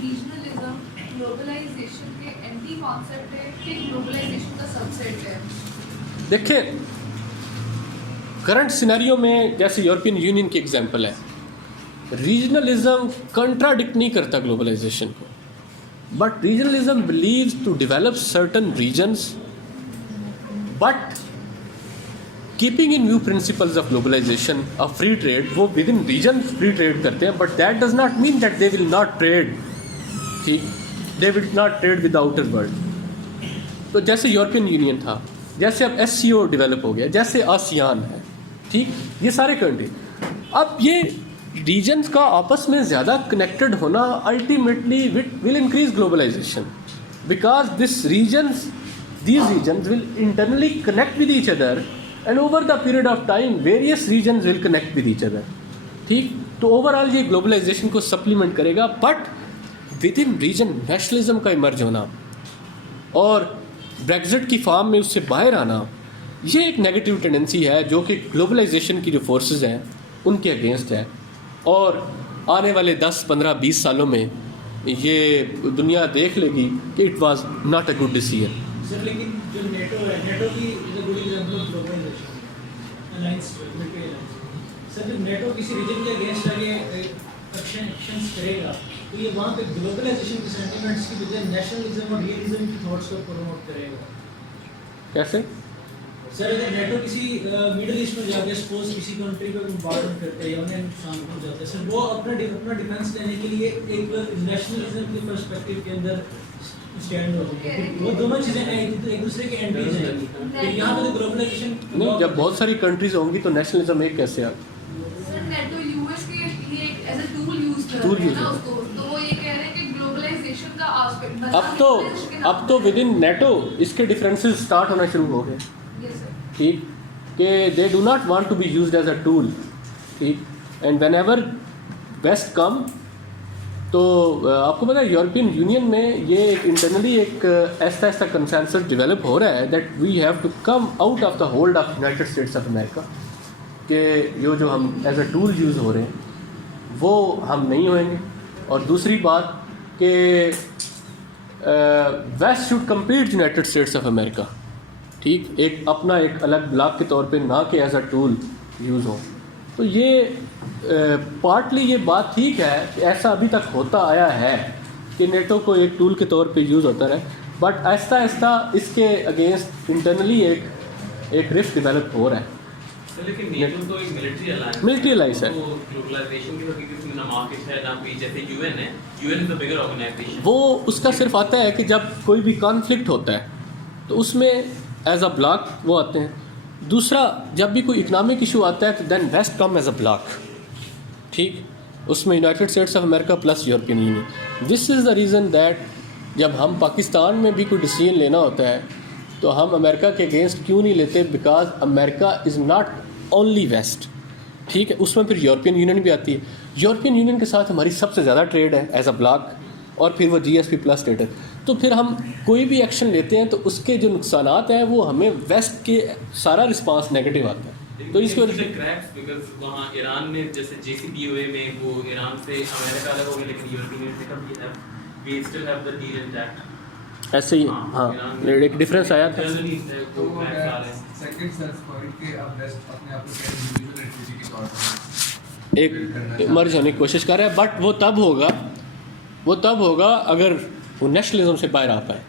ریجنلزم گلوبلائزیشن کے اینٹی کانسیپٹ ہے کہ گلوبلائزیشن کا سب سیٹ ہے؟ دیکھیں کرنٹ سینیریو میں جیسے یورپین یونین کی ایگزامپل ہے, ریجنلزم کنٹراڈکٹ نہیں کرتا گلوبلائزیشن کو, but regionalism believes to develop certain regions but keeping in view principles of globalization of free trade. وہ with in region free trade کرتے ہیں, but that does not mean that they will not trade, ٹھیک, they will not trade with outer world. تو جیسے European union تھا, جیسے اب SCO develop ہو گیا, جیسے آسیان ہے, ٹھیک, یہ سارے کنٹری. اب یہ ریجنس کا آپس میں زیادہ کنیکٹڈ ہونا ultimately will increase globalization, because these regions will internally connect with each other, and over the period of time various regions will connect with each other, ٹھیک. تو اوور آل یہ گلوبلائزیشن کو supplement کرے گا, but with in region nationalism کا emerge ہونا اور Brexit کی فارم میں اس سے باہر آنا, یہ ایک نیگیٹو ٹینڈنسی ہے جو کہ گلوبلائزیشن کی جو فورسز ہیں ان کے اگینسٹ ہے, اور آنے والے 10, 15, 20 سالوں میں یہ دنیا دیکھ لے گی کہ it was not a good decision. Sir لیکن جو نیٹو ہے, نیٹو کی good example of globalization alliance, sir جب نیٹو کسی ریجن کے اگینسٹ آگے ایکشنز کرے گا تو یہ وہاں پہ گلوبلائزیشن کی سینٹیمنٹس کی بجائے نیشنلزم اور ریئلزم کی تھاٹس کو پروموٹ کرے گا. کیسے سر اگر نیٹو کسی مڈل ایسٹ میں جا کے سپوز کسی کنٹری کو بارڈر کرتے ہیں یا انہیں نقصان پہنچاتے ہیں, سر وہ اپنا ڈیفینس لینے کے لیے ایک نیشنلزم کے پرسپیکٹیو کے اندر اسٹینڈ ہوگی, وہ دونوں چیزیں ایک دوسرے کے اینٹی جائیں گی. یہاں پہ تو گلوبلائزیشن نہیں, جب بہت ساری کنٹریز ہوں گی تو نیشنلزم ایک کیسے آ سر نیٹو US کے لیے ایز اے ٹول یوز کر رہے ہیں نا اس کو, تو وہ یہ کہہ رہے ہیں کہ اب تو ود ان نیٹو اس کے ڈفرینسز اسٹارٹ ہونا شروع ہو گئے. ٹھیک کہ they do not want to be used as a tool. ٹھیک and whenever West come, تو آپ کو پتا ہے یورپین یونین میں یہ ایک انٹرنلی ایک ایسا ایسا کنسنسس ڈیولپ ہو رہا ہے that we have to come out of the hold of United States of America, کہ جو ہم ایز اے ٹول یوز ہو رہے ہیں وہ ہم نہیں ہوئیں گے. اور دوسری بات کہ West should compete United States of America. ٹھیک ایک اپنا ایک الگ بلاک کے طور پہ, نہ کہ ایز اے ٹول یوز ہو. تو یہ پارٹلی یہ بات ٹھیک ہے کہ ایسا ابھی تک ہوتا آیا ہے کہ نیٹو کو ایک ٹول کے طور پہ یوز ہوتا رہے, بٹ آہستہ آہستہ اس کے اگینسٹ انٹرنلی ایک رفٹ ڈیولپ ہو رہا ہے. لیکن نیٹو تو ایک ملٹری الائنس ہے, گلوبلائزیشن کی وجہ سے نہ مارکیٹ ہے نہ کوئی, جیسے یو این ہے, U N is a bigger organization. وہ اس کا صرف آتا ہے کہ جب کوئی بھی کانفلکٹ ہوتا ہے تو اس میں ایز اے بلاک وہ آتے ہیں. دوسرا, جب بھی کوئی اکنامک ایشو آتا ہے تو then west come as a bloc. ٹھیک, اس میں United States of America plus European Union. This is the reason that جب ہم پاکستان میں بھی کوئی ڈیسیجن لینا ہوتا ہے تو ہم امریکہ کے اگینسٹ کیوں نہیں لیتے, because America is not only West. ٹھیک ہے, اس میں پھر یورپین یونین بھی آتی ہے. یورپین یونین کے ساتھ ہماری سب سے زیادہ ٹریڈ ہے ایز اے بلاک, اور پھر وہ جی ایس پی پلس ٹریڈ ہے. تو پھر ہم کوئی بھی ایکشن لیتے ہیں تو اس کے جو نقصانات ہیں وہ ہمیں ویسٹ کے سارا رسپانس نیگیٹو آتا ہے. تو اس کی وجہ سے کریکس بیکاز وہاں ایران نے جیسے جے سی پی او اے میں وہ ایران سے امریکہ الگ ہو گیا, لیکن یورپین یونین سے come we still have the deal intact. ایسے ہی ہاں ایک ڈفرینس آیا تھا. ایک مرج ہونے کی کوشش کر رہا ہے, بٹ وہ تب ہوگا اگر وہ نیشنلزم سے باہر آ پائے.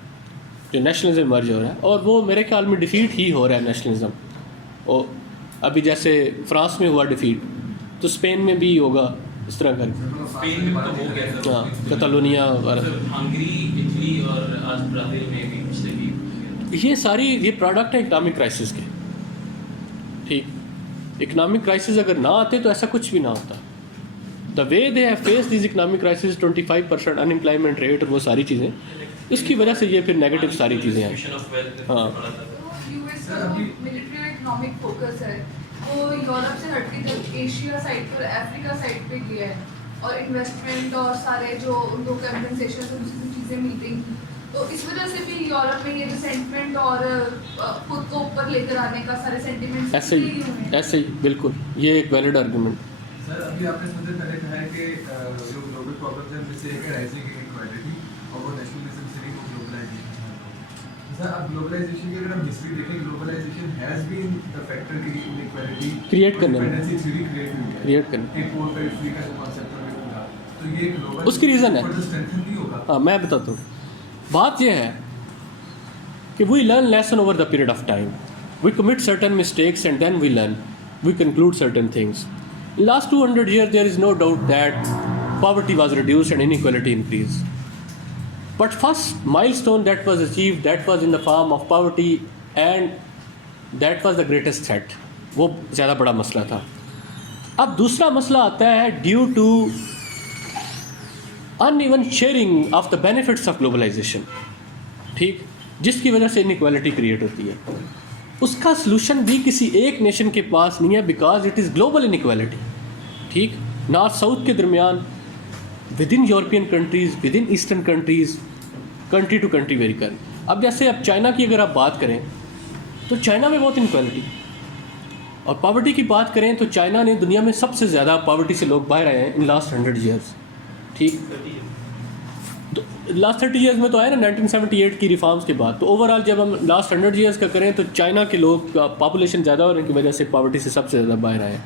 جو نیشنلزم مرج ہو رہا ہے, اور وہ میرے خیال میں ڈیفیٹ ہی ہو رہا ہے نیشنلزم. اور ابھی جیسے فرانس میں ہوا ڈیفیٹ, تو اسپین میں بھی ہوگا اس طرح کر کے. اسپین میں تو ہو گیا سر, ہاں کتالونیا وغیرہ, ہنگری, اٹلی اور آج برازیل میں بھی پچھلے بھی. یہ ساری یہ پروڈکٹ ہے اکنامک کرائسس کے. ٹھیک, اکنامک کرائسس اگر نہ آتے تو ایسا کچھ بھی نہ ہوتا. The way they have face these economic crisis, 25% unemployment rate اور وہ ساری چیزیں, اس کی وجہ سے یہ پھر نیگیٹو ساری چیزیں ہیں. ہاں یو ایس کا ملٹری اور اکنامک فوکس ہے وہ یورپ سے ہٹ کے جب ایشیا سائڈ پر افریقہ سائڈ پہ گیا ہے, اور انویسٹمنٹ اور سارے جو ان کو کمپنسیشن اور دوسری چیزیں ملتی ہیں, تو اس وجہ سے بھی یورپ میں یہ جو سینٹیمنٹ اور خود کو اوپر لے کر آنے کا سارے سینٹیمنٹ ایسے ہی بالکل, یہ ایک ویلڈ آرگومنٹ. سر ابھی آپ نے سب سے پہلے کہا ہے کہ جو گلوبل پرابلمز ہیں ان میں سے ایک ہے رائزنگ انکوالٹی, اور وہ نیشنلزم سے نہیں, وہ گلوبلائزیشن. سر اب گلوبلائزیشن کی اگر ہم ہسٹری دیکھیں, globalization has been the factor کی انکوالٹی کریٹ کرنے میں, کریٹ کرنے پور پیریفری کا جو کانسیپٹ ہے پورا, تو یہ گلوبل اس کی ریزن ہے. اسٹرینتھن بھی ہوگا. ہاں میں بتاتا ہوں. بات یہ ہے کہ we learn lesson over the period of time, we commit certain mistakes and then we learn, we conclude certain things. In last 200 years there is no doubt that poverty was reduced and inequality increased. But first milestone that was achieved, that was in the form of poverty, and that was the greatest threat. وہ زیادہ بڑا مسئلہ تھا. اب دوسرا مسئلہ آتا ہے due to uneven sharing of the benefits of globalization. ٹھیک, جس کی وجہ سے انیکوالٹی کریٹ ہوتی ہے. اس کا سلوشن بھی کسی ایک نیشن کے پاس نہیں ہے, because it is global inequality. ٹھیک, نارتھ ساؤتھ کے درمیان, within European countries, within eastern countries, country to country vary کر. اب جیسے اب چائنا کی اگر آپ بات کریں تو چائنا میں بہت انیکوالٹی, اور پاورٹی کی بات کریں تو چائنا نے دنیا میں سب سے زیادہ پاورٹی سے لوگ باہر آئے ہیں ان لاسٹ 100 ایئرس. ٹھیک, تو لاسٹ 30 ایئرس میں تو آئے نا 1978 کی ریفارمس کے بعد. تو اوور آل جب ہم لاسٹ 100 ایئرس کا کریں تو چائنا کے لوگ پاپولیشن زیادہ ہونے کی وجہ سے پاورٹی سے سب سے زیادہ باہر آئے.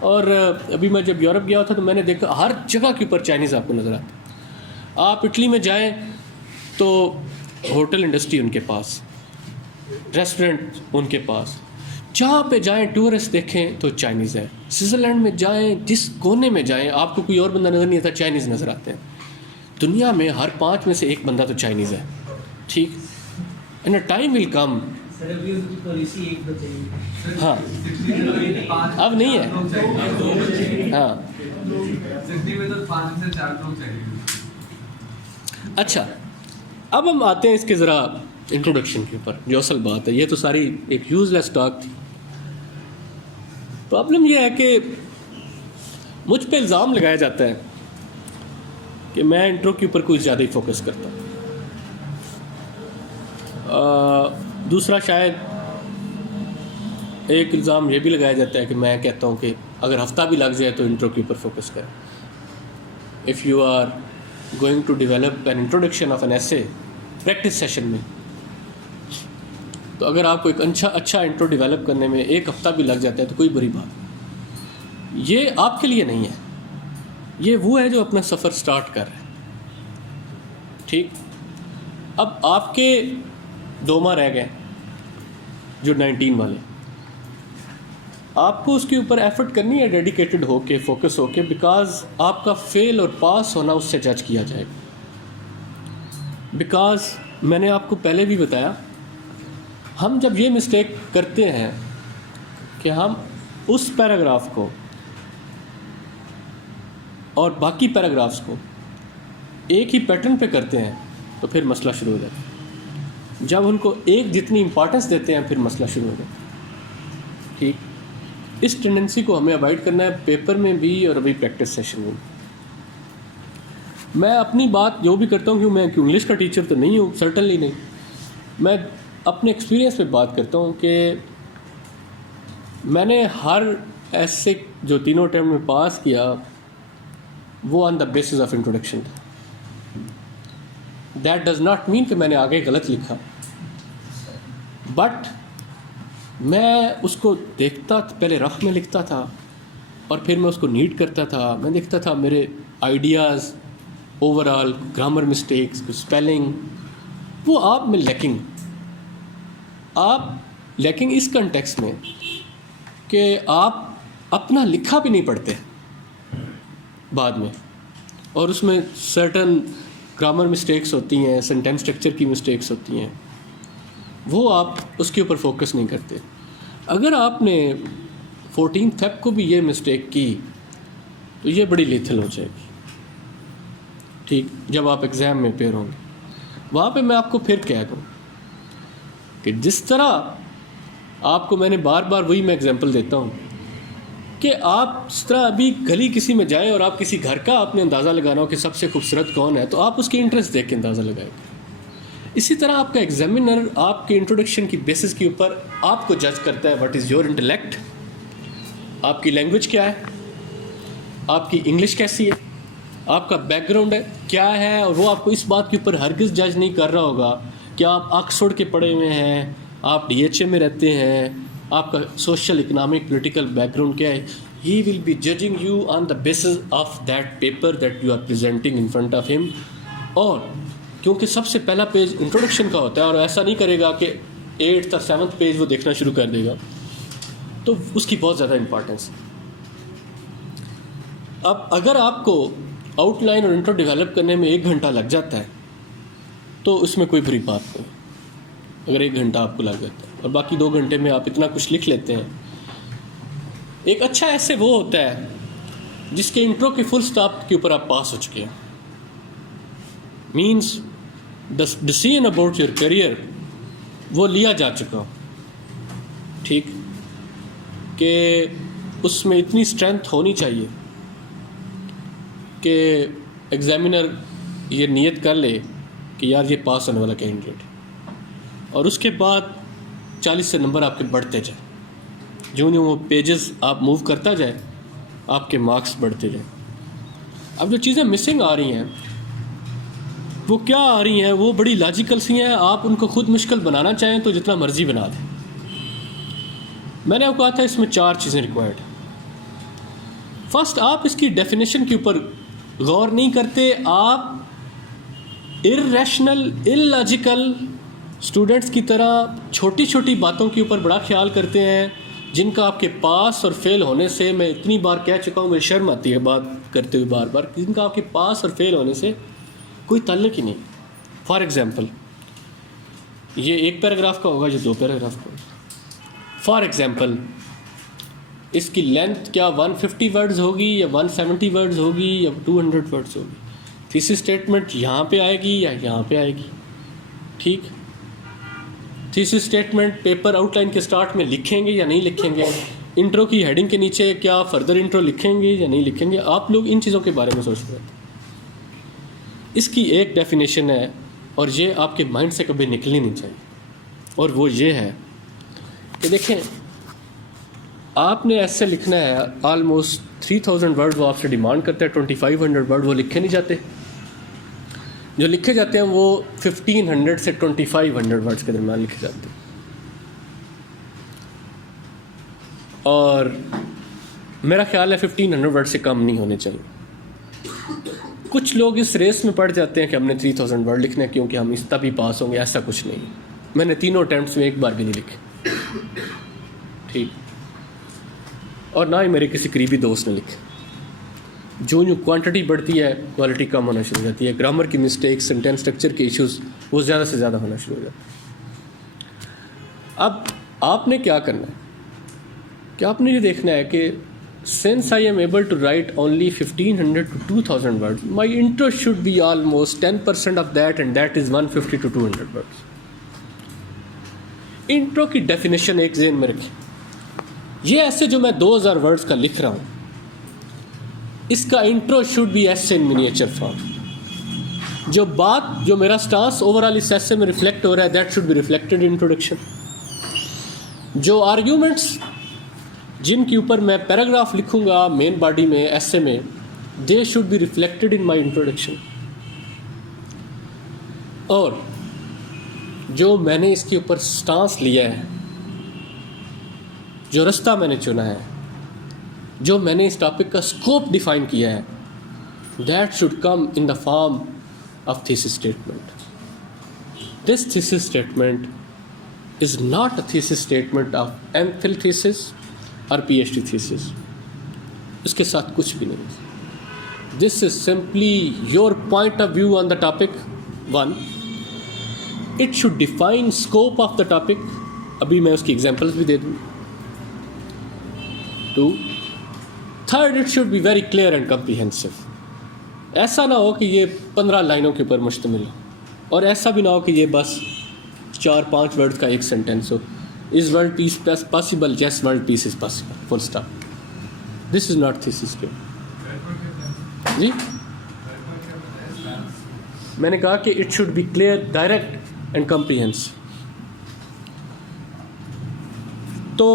اور ابھی میں جب یورپ گیا تھا تو میں نے دیکھا ہر جگہ کے اوپر چائنیز آپ کو نظر آتے. آپ اٹلی میں جائیں تو ہوٹل انڈسٹری ان کے پاس, ریسٹورنٹ ان کے پاس, جہاں پہ جائیں ٹورسٹ دیکھیں تو چائنیز ہے. سوئٹزرلینڈ میں جائیں, جس کونے میں جائیں آپ کو کوئی اور بندہ نظر نہیں آتا, چائنیز نظر آتے ہیں. دنیا میں ہر 5 میں سے ایک بندہ تو چائنیز ہے. ٹھیک, ان اے ٹائم ول کم. ہاں اب نہیں ہے. ہاں اچھا, اب ہم آتے ہیں اس کے ذرا انٹروڈکشن کے اوپر، جو اصل بات ہے. یہ تو ساری ایک یوز لیس ٹاک تھی. پرابلم یہ ہے کہ مجھ پہ الزام لگایا جاتا ہے کہ میں انٹرو کے اوپر کچھ زیادہ ہی فوکس کرتا ہوں. دوسرا شاید ایک الزام یہ بھی لگایا جاتا ہے کہ میں کہتا ہوں کہ اگر ہفتہ بھی لگ جائے تو انٹرو کے اوپر فوکس کریں. If you are going to develop an introduction of an essay practice session میں، تو اگر آپ کو ایک اچھا انٹرو ڈیولپ کرنے میں ایک ہفتہ بھی لگ جاتا ہے تو کوئی بری بات نہیں. یہ آپ کے لیے نہیں ہے، یہ وہ ہے جو اپنا سفر سٹارٹ کر رہے ہیں. ٹھیک، اب آپ کے 2 ماہ رہ گئے جو 19 والے، آپ کو اس کے اوپر ایفرٹ کرنی ہے ڈیڈیکیٹڈ ہو کے، فوکس ہو کے، بیکاز آپ کا فیل اور پاس ہونا اس سے جج کیا جائے گا. بیکاز میں نے آپ کو پہلے بھی بتایا، ہم جب یہ مسٹیک کرتے ہیں کہ ہم اس پیراگراف کو اور باقی پیراگرافس کو ایک ہی پیٹرن پہ کرتے ہیں تو پھر مسئلہ شروع ہو جاتا ہے. جب ان کو ایک جتنی امپورٹنس دیتے ہیں پھر مسئلہ شروع ہو جاتا ہے. ٹھیک، اس ٹینڈنسی کو ہمیں اوائڈ کرنا ہے پیپر میں بھی اور ابھی پریکٹس سیشن میں. میں اپنی بات جو بھی کرتا ہوں کہ میں انگلش کا ٹیچر تو نہیں ہوں، سرٹنلی نہیں. میں اپنے ایکسپیرینس پہ بات کرتا ہوں کہ میں نے ہر ایسے جو تینوں اٹیمپٹ میں پاس کیا وہ آن دا بیسس آف انٹروڈکشن تھا. دیٹ ڈز ناٹ مین کہ میں نے آگے غلط لکھا، بٹ میں اس کو دیکھتا، پہلے رف میں لکھتا تھا اور پھر میں اس کو نیٹ کرتا تھا. میں دیکھتا تھا میرے ideas, over all grammar mistakes, spelling, وہ آپ میں لیکنگ اس کنٹیکس میں کہ آپ اپنا لکھا بھی نہیں پڑھتے بعد میں، اور اس میں سرٹن گرامر مسٹیکس ہوتی ہیں، سینٹینس اسٹرکچر کی مسٹیکس ہوتی ہیں، وہ آپ اس کے اوپر فوکس نہیں کرتے. اگر آپ نے 14 فیب کو بھی یہ مسٹیک کی تو یہ بڑی لیتھل ہو جائے گی. ٹھیک، جب آپ ایگزام میں اپیئر ہوں گے وہاں پہ میں آپ کو پھر کہہ دوں کہ جس طرح آپ کو میں نے بار بار وہی میں ایگزامپل دیتا ہوں کہ آپ اس طرح ابھی گلی کسی میں جائیں اور آپ کسی گھر کا آپ نے اندازہ لگانا ہو کہ سب سے خوبصورت کون ہے، تو آپ اس کی انٹرسٹ دیکھ کے اندازہ لگائیں گے. اسی طرح آپ کا ایگزامینر آپ کے انٹروڈکشن کی بیسس کے اوپر آپ کو جج کرتا ہے واٹ از یور انٹلیکٹ، آپ کی لینگویج کیا ہے، آپ کی انگلش کیسی ہے، آپ کا بیک گراؤنڈ ہے کیا ہے. اور وہ آپ کو اس بات کے اوپر ہرگز جج نہیں کر رہا ہوگا کہ آپ آکسفورڈ کے پڑھے ہوئے ہیں، آپ DHA میں رہتے ہیں، آپ کا social economic political background کیا ہے. He will be judging you on the basis of that paper that you are presenting in front of him. اور کیونکہ سب سے پہلا پیج انٹروڈکشن کا ہوتا ہے، اور ایسا نہیں کرے گا کہ 8th اور 7th پیج وہ دیکھنا شروع کر دے گا، تو اس کی بہت زیادہ امپورٹنس ہے. اب اگر آپ کو آؤٹ لائن اور انٹرو ڈیولپ کرنے میں 1 گھنٹہ لگ جاتا ہے تو اس میں کوئی بری بات نہیں. اگر 1 گھنٹہ آپ کو لگ جاتا ہے اور باقی 2 گھنٹے میں آپ اتنا کچھ لکھ لیتے ہیں. ایک اچھا ایسے وہ ہوتا ہے جس کے انٹرو کے فل سٹاپ کے اوپر آپ پاس ہو چکے ہیں. Means decision about your career وہ لیا جا چکا. ٹھیک، کہ اس میں اتنی اسٹرینتھ ہونی چاہیے کہ ایگزامینر یہ نیت کر لے کہ یار یہ پاس ہونے والا کینڈیڈیٹ، اور اس کے بعد 40 سے نمبر آپ کے بڑھتے جائیں. جو وہ پیجز آپ موو کرتا جائے آپ کے مارکس بڑھتے جائیں. اب جو چیزیں مسنگ آ رہی ہیں وہ کیا آ رہی ہیں، وہ بڑی لاجیکل سی ہیں. آپ ان کو خود مشکل بنانا چاہیں تو جتنا مرضی بنا دیں. میں نے آپ کو کہا تھا اس میں 4 چیزیں ریکوائرڈ ہیں. فرسٹ، آپ اس کی ڈیفینیشن کے اوپر غور نہیں کرتے. آپ ارریشنل، اللاجیکل اسٹوڈنٹس کی طرح چھوٹی چھوٹی باتوں کے اوپر بڑا خیال کرتے ہیں، جن کا آپ کے پاس اور فیل ہونے سے، میں اتنی بار کہہ چکا ہوں، مجھے شرم آتی ہے بات کرتے ہوئے بار بار، جن کا آپ کے پاس اور فیل ہونے سے کوئی تعلق ہی نہیں. فار ایگزامپل، یہ 1 پیراگراف کا ہوگا یا 2 پیراگراف کا ہوگا. فار ایگزامپل، اس کی لینتھ کیا 150 ورڈز ہوگی یا 170 ورڈز ہوگی یا 200 ورڈز ہوگی. تھیسس اسٹیٹمنٹ یہاں پہ آئے گی یا یہاں پہ آئے گی. ٹھیک, thesis statement paper out line کے سٹارٹ میں لکھیں گے یا نہیں لکھیں گے, انٹرو کی ہیڈنگ کے نیچے کیا فردر انٹرو لکھیں گے یا نہیں لکھیں گے, آپ لوگ ان چیزوں کے بارے میں سوچ رہے ہیں. اس کی ایک ڈیفینیشن ہے اور یہ آپ کے مائنڈ سے کبھی نکلنی نہیں چاہیے, اور وہ یہ ہے کہ دیکھیں آپ نے ایسے لکھنا ہے آلموسٹ 3000 ورڈ وہ آپ سے ڈیمانڈ کرتا ہے, 2500 ورڈ وہ لکھے نہیں جاتے, جو لکھے جاتے ہیں وہ 1500 سے 2500 ورڈس کے درمیان لکھے جاتے ہیں. اور میرا خیال ہے 1500 ورڈ سے کم نہیں ہونے چاہیے. کچھ لوگ اس ریس میں پڑ جاتے ہیں کہ ہم نے 3000 ورڈ لکھنا ہے کیونکہ ہم اس تبھی پاس ہوں گے. ایسا کچھ نہیں, میں نے تینوں اٹیمپٹس میں ایک بار بھی نہیں لکھے, ٹھیک, اور نہ ہی میرے کسی قریبی دوست نے لکھے. جو کوانٹٹی بڑھتی ہے کوالٹی کم ہونا شروع ہو جاتی ہے. گرامر کی مسٹیک, سینٹینس اسٹرکچر کے ایشوز وہ زیادہ سے زیادہ ہونا شروع ہو جاتے ہیں. اب آپ نے کیا کرنا ہے کہ آپ نے یہ دیکھنا ہے کہ since I am able to write only 1500 to 2000 words, my intro should be almost 10% of that, and that is 150 to 200 words. Intro کی ڈیفینیشن ایک ذہن میں رکھیں, یہ ایسے جو میں 2000 ورڈز کا لکھ رہا ہوں اس کا انٹرو شوڈ بی ایسے ان منیچر فارم. جو بات جو میرا سٹانس اوور آل اس ایسے میں ریفلیکٹ ہو رہا ہے that should be reflected in introduction. جو آرگیومنٹس جن کے اوپر میں پیراگراف لکھوں گا مین باڈی میں ایسے میں, they should be reflected in my introduction. اور جو میں نے اس کے اوپر سٹانس لیا ہے, جو رستہ میں نے چنا ہے, جو میں نے اس ٹاپک کا اسکوپ ڈیفائن کیا ہے, that should come in the form of thesis statement. This thesis statement is not a thesis statement of M Phil thesis اور پی ایچ ڈی تھیسس. اس کے ساتھ کچھ بھی نہیں. This is simply your point of view on the topic. One, it should define scope of the topic. ابھی میں اس کی ایگزامپلس بھی دے دوں. To, third, it should be very clear and comprehensive. ایسا نہ ہو کہ یہ 15 لائنوں کے اوپر مشتمل ہو, اور ایسا بھی نہ ہو کہ یہ بس 4-5 ورڈ کا ایک sentence who. Is world peace possible? Yes, world peace is possible. Full stop. This is not thesis statement. جی میں نے کہا کہ it should be clear, direct and comprehensive. تو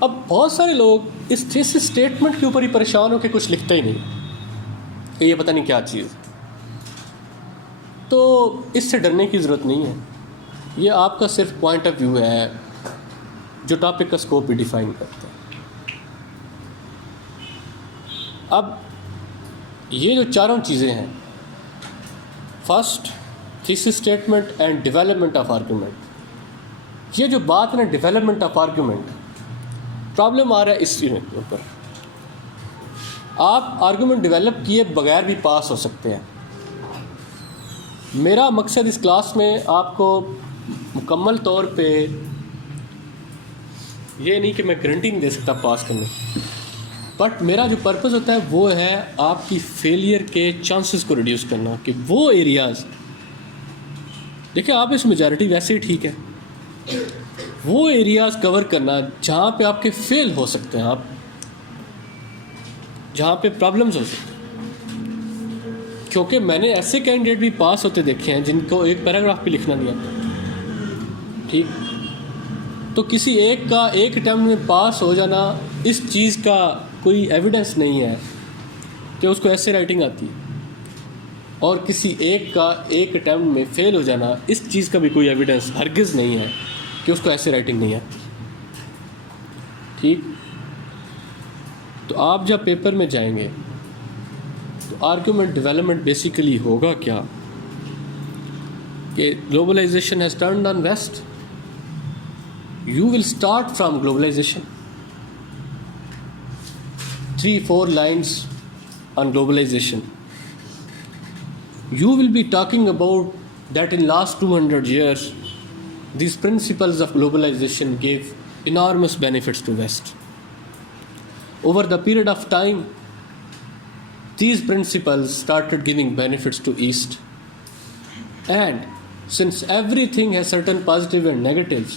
اب بہت سارے لوگ اس thesis statement کے اوپر ہی پریشان ہو کے کچھ لکھتے ہی نہیں کہ یہ پتہ نہیں کیا چیز. تو اس سے ڈرنے کی ضرورت نہیں ہے. یہ آپ کا صرف پوائنٹ آف ویو ہے جو ٹاپک کا اسکوپ بھی ڈیفائن کرتا ہے. اب یہ جو چاروں چیزیں ہیں, first thesis statement and development of argument. یہ جو بات ہے نا ڈیولپمنٹ آف آرگیومنٹ, پرابلم آ رہا ہے اس چیز کے اوپر. آپ آرگیومنٹ ڈیولپ کیے بغیر بھی پاس ہو سکتے ہیں. میرا مقصد اس کلاس میں آپ کو مکمل طور پہ یہ نہیں کہ میں گارنٹی نہیں دے سکتا پاس کرنے, بٹ میرا جو پرپز ہوتا ہے وہ ہے آپ کی فیلئر کے چانسز کو ریڈیوس کرنا. کہ وہ ایریاز, دیکھیں آپ اس میجارٹی ویسے ہی ٹھیک ہے, وہ ایریاز کور کرنا جہاں پہ آپ کے فیل ہو سکتے ہیں, آپ جہاں پہ پرابلمز ہو سکتے ہیں. کیونکہ میں نے ایسے کینڈیڈیٹ بھی پاس ہوتے دیکھے ہیں جن کو ایک پیراگراف بھی لکھنا نہیں آتا, ٹھیک. تو کسی ایک کا ایک اٹیمپٹ میں پاس ہو جانا اس چیز کا کوئی ایویڈنس نہیں ہے کہ اس کو ایسے رائٹنگ آتی ہے, اور کسی ایک کا ایک اٹیمپٹ میں فیل ہو جانا اس چیز کا بھی کوئی ایویڈنس ہرگز نہیں ہے کہ اس کو ایسے رائٹنگ نہیں آتی, ٹھیک. تو آپ جب پیپر میں جائیں گے تو آرگیومنٹ ڈیولپمنٹ بیسیکلی ہوگا کیا کہ globalization has turned on West. You will start from globalization. 3-4 lines on globalization. You will be talking about that in last 200 years, these principles of globalization gave enormous benefits to West. Over the period of time, these principles started giving benefits to East. And since everything has certain positive and negatives,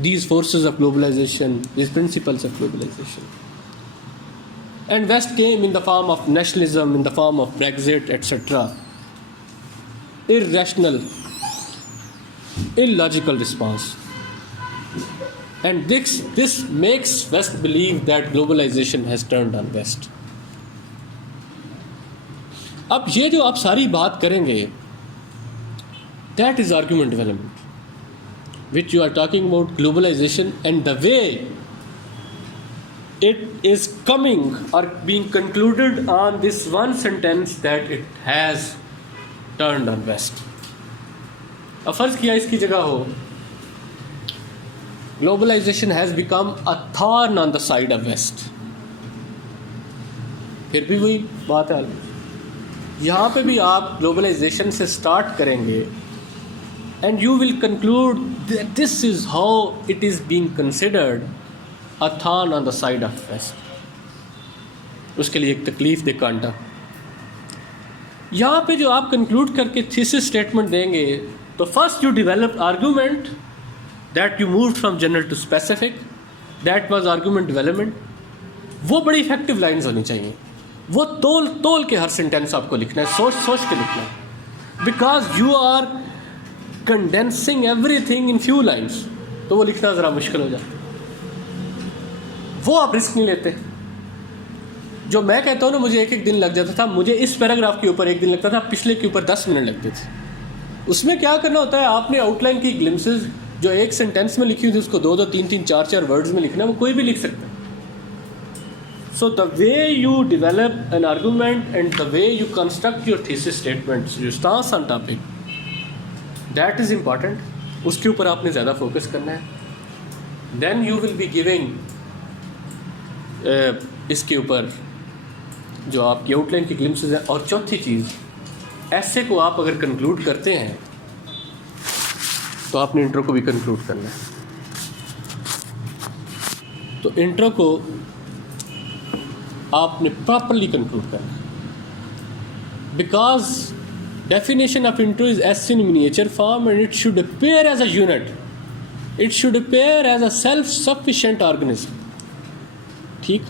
These forces of globalization, these principles of globalization. And West came in the form of nationalism, in the form of Brexit, etc. Irrational, illogical response. And this makes West believe that globalization has turned on West. اب یہ جو آپ ساری بات کریں گے, that is argument development which you are talking about globalization and the way it is coming اور being concluded on this one sentence that it has turned on West. اب فرض کیا اس کی جگہ ہو globalization has become a thorn on the side of West, پھر بھی وہی بات ہے. یہاں پہ بھی آپ گلوبلائزیشن سے اسٹارٹ کریں گے and you will conclude that this is how it is being considered a thorn on the side of West. اس کے لیے ایک تکلیف دہ کانٹا. یہاں پہ جو آپ کنکلوڈ کر کے تھیسس اسٹیٹمنٹ دیں گے تو first you develop argument that you moved from general to specific, that was argument development. وہ بڑی افیکٹو لائنز ہونی چاہیے, وہ تول کے ہر سینٹینس آپ کو لکھنا ہے, سوچ کے لکھنا ہے, because you are condensing everything in few lines, تو وہ لکھنا ذرا مشکل ہو جاتا ہے. وہ آپ رسک نہیں لیتے. جو میں کہتا ہوں نا, مجھے ایک دن لگ جاتا تھا, مجھے اس پیراگراف کے اوپر ایک دن لگتا تھا, پچھلے کے اوپر 10 منٹ لگتے تھے. اس میں کیا کرنا ہوتا ہے, آپ نے آؤٹ لائن کی گلمسز جو ایک سینٹینس میں لکھی ہوئی تھی اس کو 2 3 4 ورڈز میں لکھنا ہے, وہ کوئی بھی لکھ سکتا ہے. So the way you develop an argument and the way you construct your thesis statements, your stance on topic, that is important. اس کے اوپر آپ نے زیادہ فوکس کرنا ہے. Then you will be giving اس کے اوپر جو آپ کی آؤٹ لائن کی گلمسز ہیں. اور چوتھی چیز, ایسے کو آپ اگر کنکلوڈ کرتے ہیں تو آپ نے انٹرو کو بھی کنکلوڈ کرنا ہے. تو انٹرو کو آپ نے پراپرلی کنکلوڈ کرنا ہے, because definition of intro is S in miniature form and it should appear as a unit, it should appear as a self sufficient organism. ٹھیک,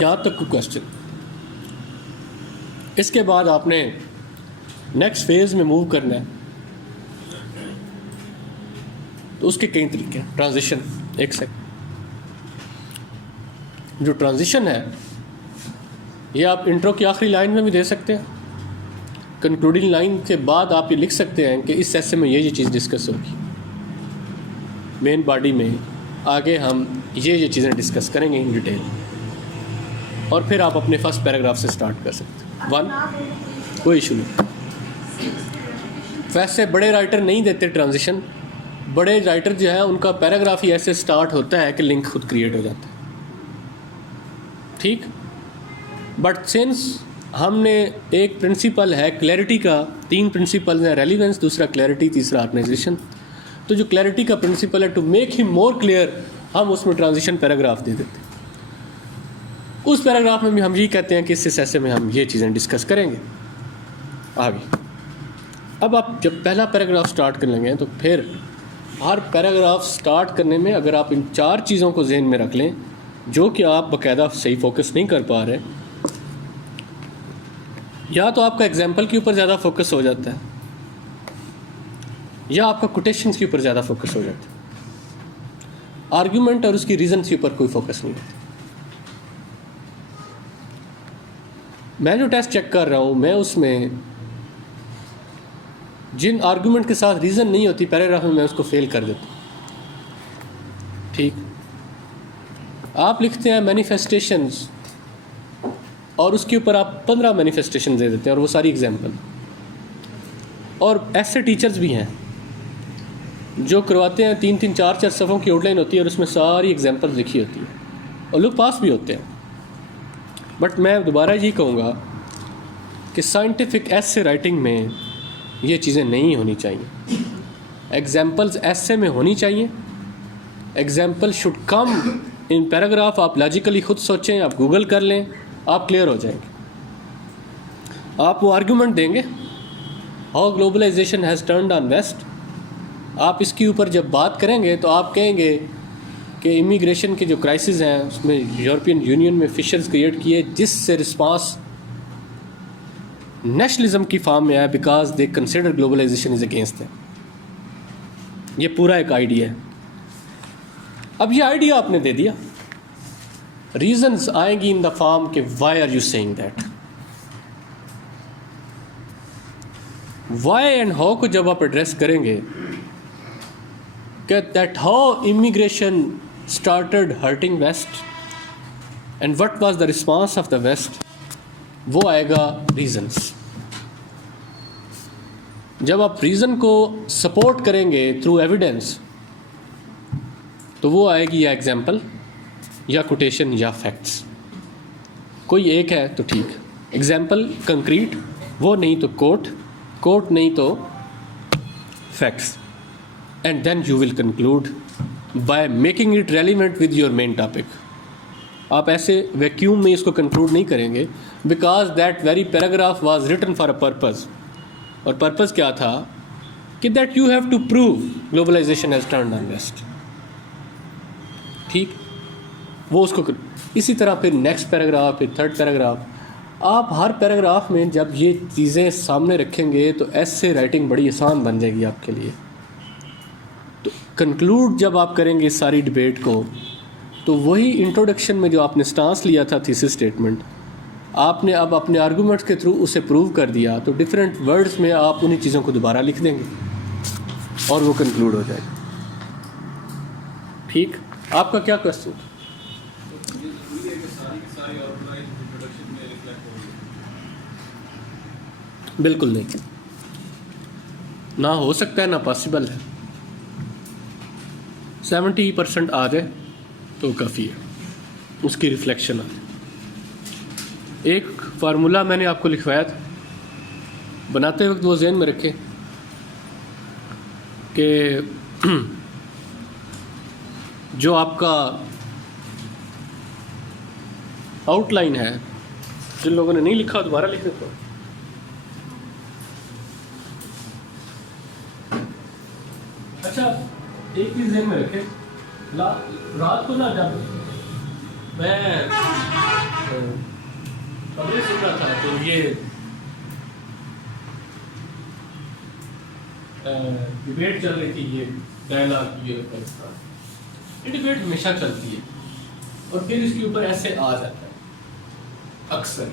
یہاں تک کوئی کوشچن؟ اس کے بعد آپ نے نیکسٹ فیز میں موو کرنا ہے, تو اس کے کئی طریقے ہیں. ٹرانزیشن, ایک سیکنڈ, جو ٹرانزیشن ہے یہ آپ انٹرو کی آخری لائن میں بھی دے سکتے ہیں. کنکلوڈنگ لائن کے بعد آپ یہ لکھ سکتے ہیں کہ اس ایسے میں یہ چیز ڈسکس ہوگی, مین باڈی میں آگے ہم یہ چیزیں ڈسکس کریں گے ان ڈیٹیل, اور پھر آپ اپنے فرسٹ پیراگراف سے اسٹارٹ کر سکتے ہیں. 1 کوئی ایشو نہیں. ویسے بڑے رائٹر نہیں دیتے ٹرانزیشن. بڑے رائٹر جو ہیں ان کا پیراگراف ہی ایسے سٹارٹ ہوتا ہے کہ لنک خود کریٹ ہو جاتا ہے. ٹھیک, بٹ سنس ہم نے ایک پرنسپل ہے کلیئرٹی کا, 3 پرنسپل ہیں, ریلیونس, دوسرا کلیئرٹی, تیسرا آرگنائزیشن. تو جو کلیئرٹی کا پرنسپل ہے, ٹو میک ہم مور کلیئر, ہم اس میں ٹرانزیشن پیراگراف دے دیتے ہیں. اس پیراگراف میں بھی ہم یہی کہتے ہیں کہ اس ایسے میں ہم یہ چیزیں ڈسکس کریں گے آگے. اب آپ جب پہلا پیراگراف سٹارٹ کر لیں گے تو پھر ہر پیراگراف سٹارٹ کرنے میں اگر آپ ان 4 چیزوں کو ذہن میں رکھ لیں, جو کہ آپ باقاعدہ صحیح فوکس نہیں کر پا رہے, یا تو آپ کا ایگزامپل کے اوپر زیادہ فوکس ہو جاتا ہے, یا آپ کا کوٹیشنز کے اوپر زیادہ فوکس ہو جاتا ہے, آرگیومنٹ اور اس کی ریزنس کے اوپر کوئی فوکس نہیں ہوتا. میں جو ٹیسٹ چیک کر رہا ہوں, میں اس میں جن آرگومنٹ کے ساتھ ریزن نہیں ہوتی پیراگراف میں اس کو فیل کر دیتا ہوں. ٹھیک, آپ لکھتے ہیں مینیفیسٹیشنز اور اس کے اوپر آپ 15 مینیفیسٹیشن دے دیتے ہیں اور وہ ساری ایگزامپل. اور ایسے ٹیچرز بھی ہیں جو کرواتے ہیں 3 4 صفحوں کی آؤٹ لائن ہوتی ہے اور اس میں ساری ایگزامپل لکھی ہوتی ہے اور لوگ پاس بھی ہوتے ہیں. بٹ میں دوبارہ یہی کہوں گا کہ سائنٹیفک ایسے رائٹنگ میں یہ چیزیں نہیں ہونی چاہیے. ایگزامپلز ایسے میں ہونی چاہیے. Example should come in paragraph آپ لاجیکلی خود سوچیں, آپ گوگل کر لیں, آپ کلیئر ہو جائیں گے. آپ وہ آرگیومنٹ دیں گے how globalization has turned on West. آپ اس کے اوپر جب بات کریں گے تو آپ کہیں گے کہ امیگریشن کے جو کرائسز ہیں اس میں یورپین یونین میں فشرز کریٹ کیے, جس سے رسپانس نیشنلزم کی فارم میں آیا because they consider globalization is against them. یہ پورا ایک آئیڈیا ہے. اب یہ آئیڈیا آپ نے دے دیا, ریزنز آئیں گی ان دا فارم کہ why are you saying that. Why and how کو جب آپ ایڈریس کریں گے کہ that how immigration started hurting west and what was the response of the west, وہ آئے گا ریزنس. جب آپ ریزن کو سپورٹ کریں گے تھرو ایویڈنس تو وہ آئے گی یا ایگزامپل یا کوٹیشن یا فیکٹس. کوئی ایک ہے تو ٹھیک, ایگزامپل کنکریٹ, وہ نہیں تو کوٹ نہیں تو facts. And then you will conclude by making it relevant with your main topic. آپ ایسے ویکیوم میں اس کو کنکلوڈ نہیں کریں گے because that very paragraph was written for a purpose. اور پرپز کیا تھا کہ that you have to prove globalization has turned on west. ٹھیک, وہ اس کو اسی طرح پھر نیکسٹ پیراگراف, پھر تھرڈ پیراگراف. آپ ہر پیراگراف میں جب یہ چیزیں سامنے رکھیں گے تو ایسے رائٹنگ بڑی آسان بن جائے گی آپ کے لیے. تو کنکلوڈ جب آپ کریں گے ساری ڈبیٹ کو تو وہی انٹروڈکشن میں جو آپ نے سٹانس لیا تھا تھیسس اسٹیٹمنٹ, آپ نے اب اپنے آرگومنٹس کے تھرو اسے پروو کر دیا, تو ڈفرینٹ ورڈز میں آپ انہیں چیزوں کو دوبارہ لکھ دیں گے اور وہ کنکلوڈ ہو جائے گا. ٹھیک, آپ کا کیا کوشچن؟ بالکل نہیں, نہ ہو سکتا ہے نہ پاسبل ہے. 70% آ جائے تو کافی ہے, اس کی ریفلیکشن آ جائے. ایک فارمولہ میں نے آپ کو لکھوایا تھا, بناتے وقت وہ ذہن میں رکھیں کہ جو آپ کا آؤٹ لائن ہے, جن لوگوں نے نہیں لکھا دوبارہ لکھ دیتا ہوں. اچھا, ایک چیز ذہن میں رکھیں, رات کو نا جب میں خبریں سن رہا تھا تو یہ ڈبیٹ چل رہی تھی, یہ ڈائلاگ, یہ ڈبیٹ ہمیشہ چلتی ہے اور پھر اس کے اوپر ایسے آ جاتا ہے اکثر.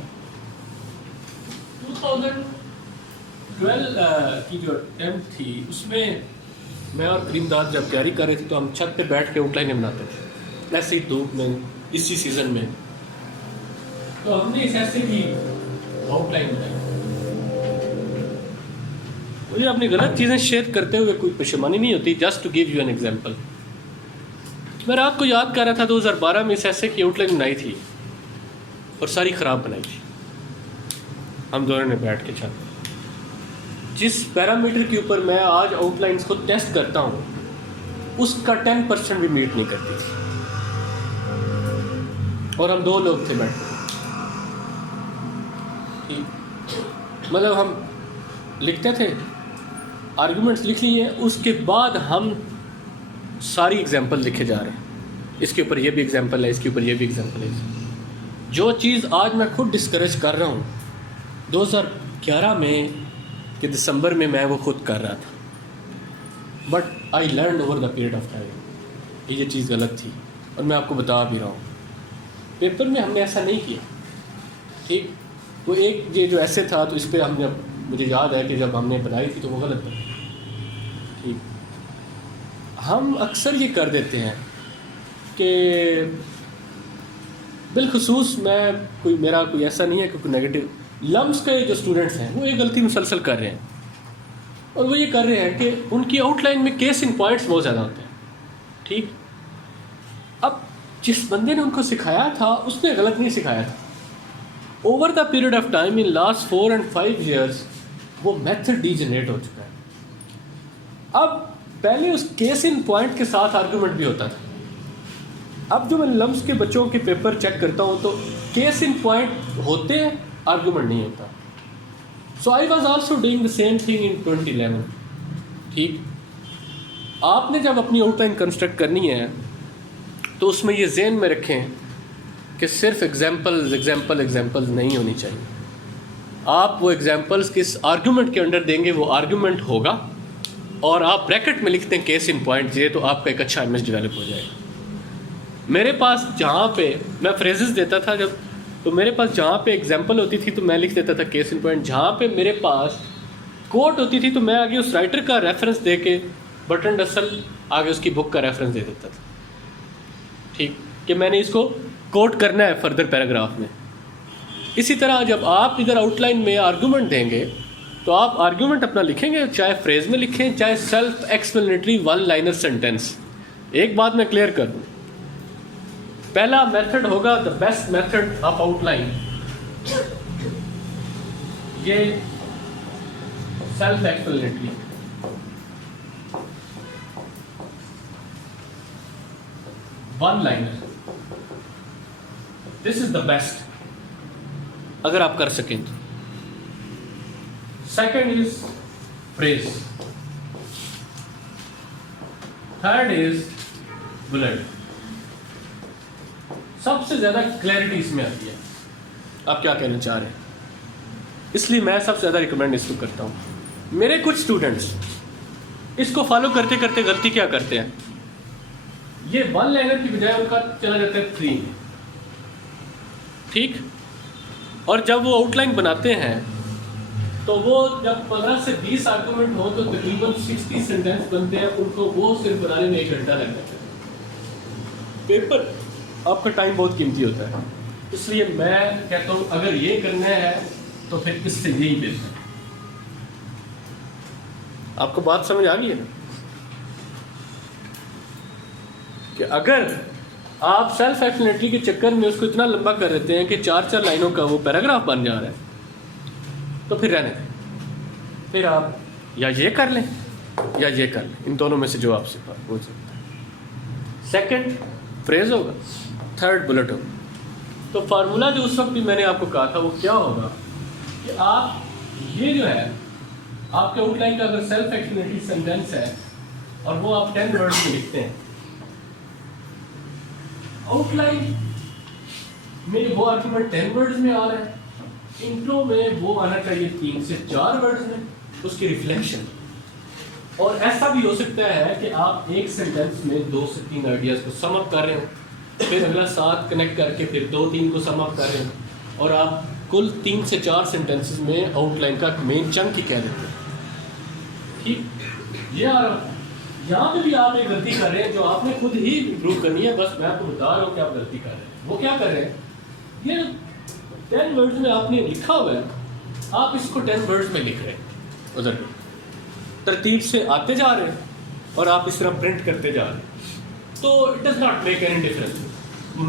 2012 کی جو اٹیمپٹ تھی اس میں میں اور کریم داد جب تیاری کر رہے تھے تو ہم چھت پہ بیٹھ کے آؤٹ لائنیں بناتے تھے ایسے ہی دھوپ میں اسی سیزن میں. تو ہم نے اس ایسے کی آؤٹ لائن بنائی. مجھے اپنی غلط چیزیں شیئر کرتے ہوئے کوئی پشیمانی نہیں ہوتی. Just to give you an example, میں رات کو یاد کر رہا تھا 2012 میں اس ایسے کی آؤٹ لائن بنائی تھی اور ساری خراب بنائی تھی ہم دونوں نے بیٹھ کے چھت. جس پیرامیٹر کے اوپر میں آج آؤٹ لائنس کو ٹیسٹ کرتا ہوں اس کا 10% بھی میٹ نہیں کرتی تھی, اور ہم 2 لوگ تھے بیٹھے. مطلب ہم لکھتے تھے, آرگومنٹس لکھ لیے, اس کے بعد ہم ساری ایگزامپل لکھے جا رہے ہیں. اس کے اوپر یہ بھی ایگزامپل ہے, اس کے اوپر یہ بھی ایگزامپل ہے. جو چیز آج میں خود ڈسکریج کر رہا ہوں 2011 میں کہ دسمبر میں وہ خود کر رہا تھا, but I learned over the period of time کہ یہ چیز غلط تھی, اور میں آپ کو بتا بھی رہا ہوں. پیپر میں ہم نے ایسا نہیں کیا. ٹھیک, وہ ایک یہ جو ایسے تھا تو اس پہ ہم نے, مجھے یاد ہے کہ جب ہم نے بنائی تھی تو وہ غلط بنی. ٹھیک, ہم اکثر یہ کر دیتے ہیں کہ بالخصوص میرا کوئی ایسا نہیں ہے کہ کوئی نیگیٹو. لمس کے جو اسٹوڈنٹس ہیں وہ یہ غلطی مسلسل کر رہے ہیں, اور وہ یہ کر رہے ہیں کہ ان کی آؤٹ لائن میں کیس ان پوائنٹس بہت زیادہ ہوتے ہیں. ٹھیک, اب جس بندے نے ان کو سکھایا تھا اس نے غلط نہیں سکھایا تھا. Over the period of time in last 4 and 5 years وہ میتھڈ ڈی جنریٹ ہو چکا ہے. اب پہلے اس کیس ان پوائنٹ کے ساتھ آرگومنٹ بھی ہوتا تھا, اب جو میں لمس کے بچوں کے پیپر چیک کرتا ہوں تو کیس ان پوائنٹ ہوتے ہیں, آرگومنٹ نہیں ہوتا. So I was also doing the same thing in 2011. ٹھیک, آپ نے جب اپنی آؤٹ لائن کنسٹرکٹ کرنی ہے تو اس میں یہ ذہن میں رکھیں کہ صرف ایگزامپلز نہیں ہونی چاہیے. آپ وہ ایگزامپلس کس آرگومنٹ کے انڈر دیں گے وہ آرگومنٹ ہوگا, اور آپ بریکٹ میں لکھتے ہیں کیس ان پوائنٹ یہ, تو آپ کا ایک اچھا امیج ڈیولپ ہو جائے گا. میرے پاس جہاں پہ میں فریزز دیتا تھا جب, تو میرے پاس جہاں پہ ایگزامپل ہوتی تھی تو میں لکھ دیتا تھا کیس ان پوائنٹ. جہاں پہ میرے پاس کوٹ ہوتی تھی تو میں آگے اس رائٹر کا ریفرنس دے کے برٹن رسل آگے اس کی بک کا ریفرنس دے دیتا تھا. ٹھیک, کہ میں نے اس کو کوٹ کرنا ہے فردر پیراگراف میں. اسی طرح جب آپ ادھر آؤٹ لائن میں آرگومنٹ دیں گے تو آپ آرگومنٹ اپنا لکھیں گے, چاہے فریز میں لکھیں چاہے self explanatory one liner sentence. ایک بات میں کلیئر کر دوں, پہلا میتھڈ ہوگا the best method of outline, یہ self explanatory. One liner, this is the best اگر آپ کر سکیں تو. Second is phrase, third is bullet. سب سے زیادہ کلیئرٹی اس میں آتی ہے آپ کیا کہنا چاہ رہے ہیں, اس لیے میں سب سے زیادہ ریکمینڈ اس کو کرتا ہوں. میرے کچھ اسٹوڈنٹس اس کو فالو کرتے کرتے غلطی کیا کرتے ہیں, یہ ون لائنر کی بجائے ان کا چلا جاتا ہے 3. ٹھیک, اور جب وہ آؤٹ لائن بناتے ہیں تو وہ جب 15 سے 20 آرگومنٹ ہو تو تقریباً 60 سینٹینس بنتے ہیں. ان کو وہ صرف بنانے میں 1 گھنٹہ لگ جاتا ہے. پیپر آپ کا ٹائم بہت قیمتی ہوتا ہے, اس لیے میں کہتا ہوں اگر یہ کرنا ہے تو پھر اس سے یہی بہتر ہے. آپ کو بات سمجھ آ گئی ہے نا, کہ اگر آپ سیلف ایکسپلینیٹری کے چکر میں اس کو اتنا لمبا کر دیتے ہیں کہ 4 لائنوں کا وہ پیراگراف بن جا رہا ہے تو پھر رہنے دیں. پھر آپ یا یہ کر لیں یا یہ کر لیں, ان دونوں میں سے جو آپ سے ہو سکتا ہے. سیکنڈ فریز ہوگا, تھرڈ بلٹ ہوگا. تو فارمولہ جو اس وقت بھی میں نے آپ کو کہا تھا وہ کیا ہوگا کہ آپ یہ جو ہے آپ کے آؤٹ لائن کا اگر سیلف ایکسپلینیٹری سینٹینس ہے اور وہ آپ 10 ورڈ میں لکھتے ہیں, آؤٹ لائن میں وہ آرگومنٹ 10 ورڈز میں آ رہا ہے, انٹرو میں وہ آنا چاہیے 3 سے 4 ورڈز میں, اس کی ریفلیکشن. اور ایسا بھی ہو سکتا ہے کہ آپ ایک سینٹینس میں 2 سے 3 آئیڈیاز کو سم اپ کر رہے ہو, پھر اگلا 7 کنیکٹ کر کے پھر 2-3 کو سم اپ کر رہے ہو, اور آپ کل 3 سے 4 سینٹینسز میں آؤٹ لائن کا مین چنک ہی کہہ دیتے ہیں. ٹھیک, یہ آ رہا ہے. یہاں پہ بھی آپ ایک غلطی کر رہے ہیں جو آپ نے خود ہی امپروو کرنی ہے, بس میں آپ کو بتا رہا ہوں کہ آپ غلطی کر رہے ہیں. وہ کیا کر رہے ہیں, یہ 10 ورڈز میں آپ نے لکھا ہوا ہے, آپ اس کو 10 ورڈز میں لکھ رہے ہیں, ادھر ترتیب سے آتے جا رہے ہیں اور آپ اس طرح پرنٹ کرتے جا رہے ہیں. تو it does not make any difference,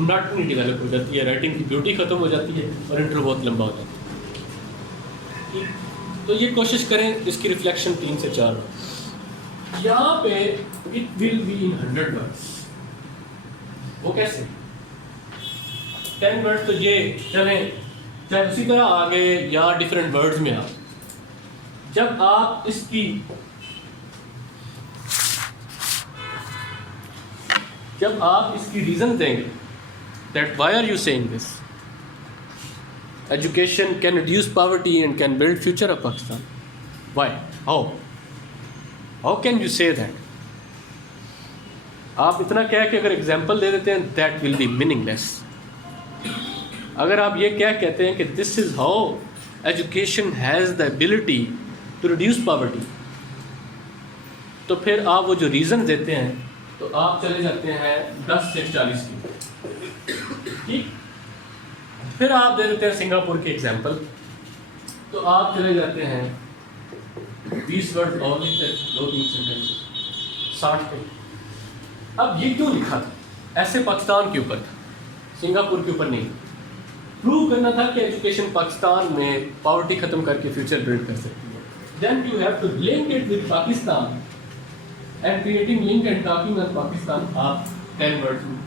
not نہیں ڈیولپ ہو جاتی ہے, رائٹنگ کی بیوٹی ختم ہو جاتی ہے اور انٹرو بہت لمبا ہو جاتا ہے. تو یہ کوشش کریں اس کی ریفلیکشن 3 سے 4 ورڈ. یہاں پہ it will be in 100 words. وہ کیسے 10 ورڈ تو یہ چلیں چاہے اسی طرح آگے یا ڈفرینٹ ورڈز میں آپ جب آپ اس کی ریزن دیں گے that why are you saying this, education can reduce poverty and can build future of Pakistan. Why, how can you say that. آپ اتنا کہہ کے اگر ایگزامپل دے دیتے ہیں that will be meaningless. اگر آپ یہ کیا کہتے ہیں کہ this is how education has the ability to reduce poverty, تو پھر آپ وہ جو ریزن دیتے ہیں تو آپ چلے جاتے ہیں 10 سے 40 کی. ٹھیک, پھر آپ دے دیتے ہیں سنگاپور کی ایگزامپل, تو آپ چلے جاتے ہیں 20 ورڈ اور لکھتے ہیں, 2-3 سینٹینس 60 پہ. اب یہ کیوں لکھا تھا, ایسے پاکستان کے اوپر تھا, سنگاپور کے اوپر نہیں. پروو کرنا تھا کہ ایجوکیشن پاکستان میں پاورٹی ختم کر کے فیوچر بلڈ کر سکتی ہے. Then you have to link it with Pakistan and creating link and talking with Pakistan. آپ 10 words,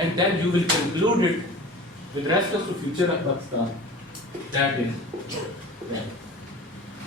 And then you will conclude it with rest of the future of Pakistan. That is,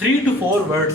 3 to 4 words,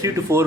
3 to 4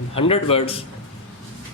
in 100 words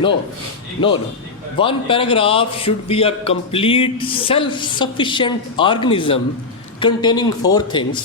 No. One paragraph should be a complete self-sufficient organism containing 4 things.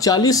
40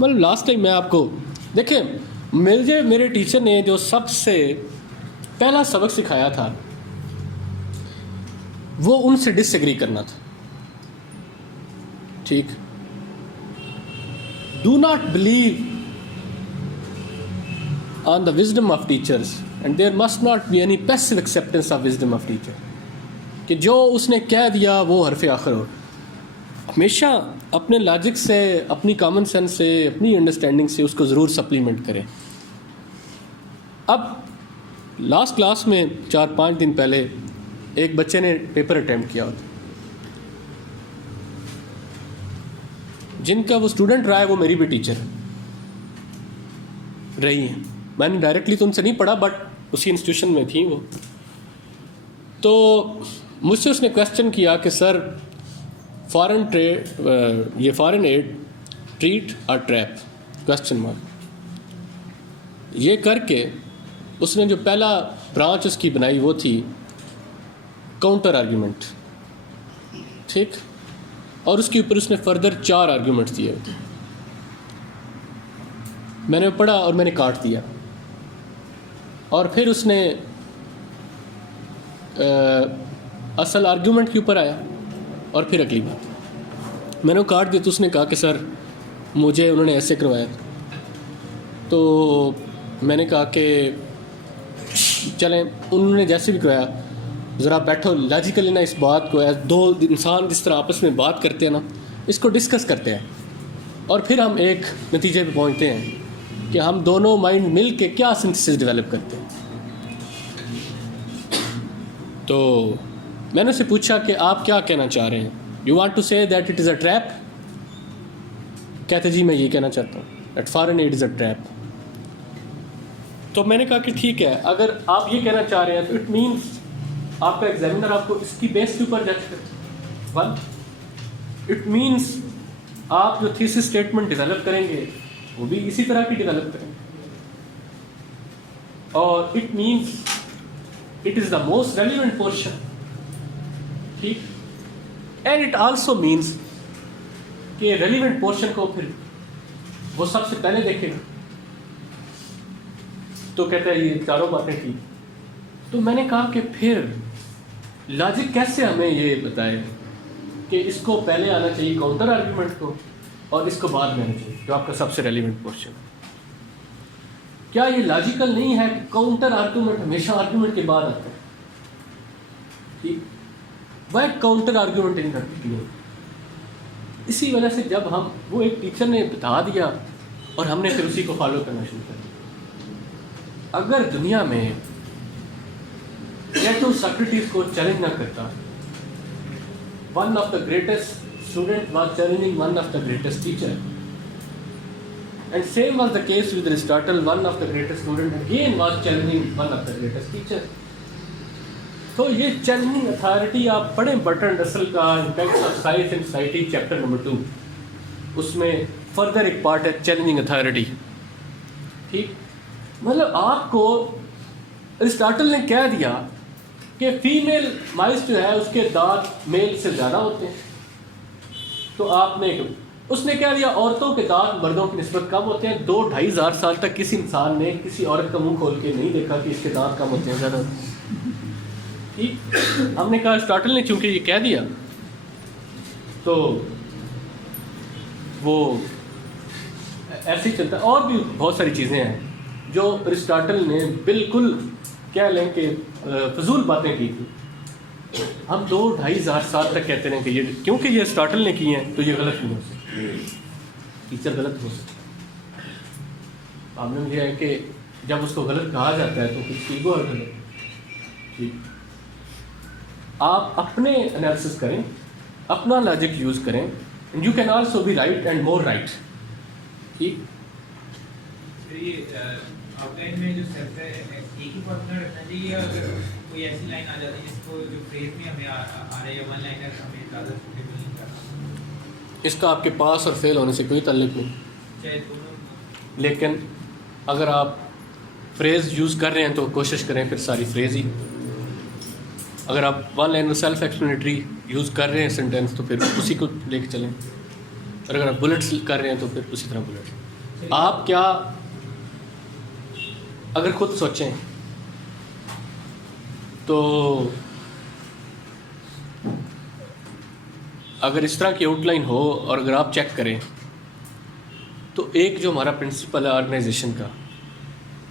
مطلب last time میں آپ کو دیکھیں مجھے میرے teacher نے جو سب سے پہلا سبق سکھایا تھا وہ ان سے ڈس ایگری کرنا تھا. ٹھیک, do not believe on the wisdom of teachers and there must not be any passive acceptance of wisdom of teacher, کہ جو اس نے کہہ دیا وہ حرف آخر ہو. ہمیشہ اپنے لاجک سے, اپنی کامن سینس سے, اپنی انڈرسٹینڈنگ سے اس کو ضرور سپلیمنٹ کریں. اب لاسٹ کلاس میں 4-5 دن پہلے ایک بچے نے پیپر اٹیمپٹ کیا ہوتا, جن کا وہ اسٹوڈنٹ رہا ہے وہ میری بھی ٹیچر رہی ہیں. میں نے ڈائریکٹلی تو ان سے نہیں پڑھا بٹ اسی انسٹیٹیوشن میں تھیں وہ. تو مجھ سے اس نے کویسچن کیا کہ سر فارن ایڈ ٹریٹ اور ٹریپ کویسچن مارک. یہ کر کے اس نے جو پہلا برانچ اس کی بنائی وہ تھی کاؤنٹر آرگیومنٹ. ٹھیک, اور اس کے اوپر اس نے فردر 4 آرگیومنٹس دیے ہوتے. میں نے پڑھا اور میں نے کاٹ دیا. اور پھر اس نے اصل آرگیومنٹ کے اوپر آیا اور پھر اگلی بات میں نے کاٹ دیا. تو اس نے کہا کہ سر مجھے انہوں نے ایسے کروایا. تو میں نے کہا کہ چلیں انہوں نے جیسے بھی کروایا ذرا بیٹھو لاجیکلی نا اس بات کو دو انسان جس طرح آپس میں بات کرتے ہیں نا اس کو ڈسکس کرتے ہیں اور پھر ہم ایک نتیجے پہ پہنچتے ہیں کہ ہم دونوں مائنڈ مل کے کیا سنتھسس ڈیولپ کرتے ہیں. تو میں نے اسے پوچھا کہ آپ کیا کہنا چاہ رہے ہیں, you want to say that it is a trap. کہتے جی میں یہ کہنا چاہتا ہوں that foreign aid is a trap. تو میں نے کہا کہ ٹھیک ہے, اگر آپ یہ کہنا چاہ رہے ہیں تو اٹ مینس آپ کا ایگزامینر آپ کو اس کی بیس کے اوپر جج کرے. ون, اٹ مینس آپ جو تھیسس اسٹیٹمنٹ ڈیولپ کریں گے وہ بھی اسی طرح کی ڈیولپ کریں گے. اور it means it is the most relevant portion. ٹھیک, اینڈ اٹ آلسو مینس کہ ریلیونٹ پورشن کو پھر وہ سب سے پہلے دیکھے گا. تو کہتا ہے یہ چاروں باتیں ٹھیک. تو میں نے کہا کہ پھر لاجک کیسے ہمیں یہ بتائے کہ اس کو پہلے آنا چاہیے کاؤنٹر آرگیومنٹ کو اور اس کو بعد میں آنا چاہیے جو آپ کا سب سے ریلیونٹ پورشن. کیا یہ لاجیکل نہیں ہے کہ کاؤنٹر آرگیومنٹ ہمیشہ آرگیومنٹ کے بعد آتا ہے؟ ٹھیک, وہ کاؤنٹر آرگیومنٹ نہیں کرتی. اسی وجہ سے جب ہم وہ ایک ٹیچر نے بتا دیا اور ہم نے پھر اسی کو فالو کرنا شروع کر دیا. اگر دنیا میں پلیٹو ساکریٹیز کو چیلنج نہ کرتا, one of the greatest student was challenging one of the greatest teacher, and same was the case with Aristotle, one of the greatest student again was challenging one of the greatest teacher. تو یہ challenging authority آپ پڑھیں برٹرنڈ رسل کا impacts of science and society chapter number 2, اس میں further ایک part ہے challenging authority. ٹھیک, مطلب آپ کو ایرسٹاٹل نے کہہ دیا کہ فیمیل مائس جو ہے اس کے دانت میل سے زیادہ ہوتے ہیں. تو آپ نے اس نے کہہ دیا عورتوں کے دانت مردوں کی نسبت کم ہوتے ہیں. 2-2.5 ہزار سال تک کسی انسان نے کسی عورت کا منہ کھول کے نہیں دیکھا کہ اس کے دانت کم ہوتے ہیں زیادہ ہوتے ہیں. ٹھیک, ہم نے کہا ایرسٹاٹل نے چونکہ یہ کہہ دیا تو وہ ایسے ہی چلتا ہے. اور بھی بہت ساری چیزیں ہیں جو ایرسٹاٹل نے بالکل کہہ لیں کہ فضول باتیں کی تھی. ہم 2-2.5 ہزار سال تک کہتے ہیں کہ یہ کیونکہ یہ ایرسٹاٹل نے کی ہیں تو یہ غلط نہیں ہو سکتا, ٹیچر غلط ہو سکتا. معاملہ یہ ہے کہ جب اس کو غلط کہا جاتا ہے تو کچھ ایگو اور غلط. ٹھیک, آپ اپنے انالیسس کریں, اپنا لاجک یوز کریں, you can also be right and more right. ٹھیک, آؤٹ لائن میں جو سیٹ ہے ایک ہی پارٹنر رکھنا چاہیے. اگر کوئی ایسی لائن آ جاتی ہے جس کو جو فریز میں ہمیں آ رہی ہے ون لائنر ہمیں زیادہ سوٹیبل نہیں کرنا, اس کا آپ کے پاس اور فیل ہونے سے کوئی تعلق نہیں. چاہے دونوں. لیکن اگر آپ فریز یوز کر رہے ہیں تو کوشش کریں پھر ساری فریز ہی. اگر آپ one liner self explanatory use کر رہے ہیں سینٹینس تو پھر اسی کو لے کے چلیں, اور اگر آپ بلٹس کر رہے ہیں تو پھر اسی طرح بلٹ. آپ کیا اگر خود سوچیں تو اگر اس طرح کی آؤٹ لائن ہو اور اگر آپ چیک کریں تو ایک جو ہمارا پرنسپل ہے آرگنائزیشن کا،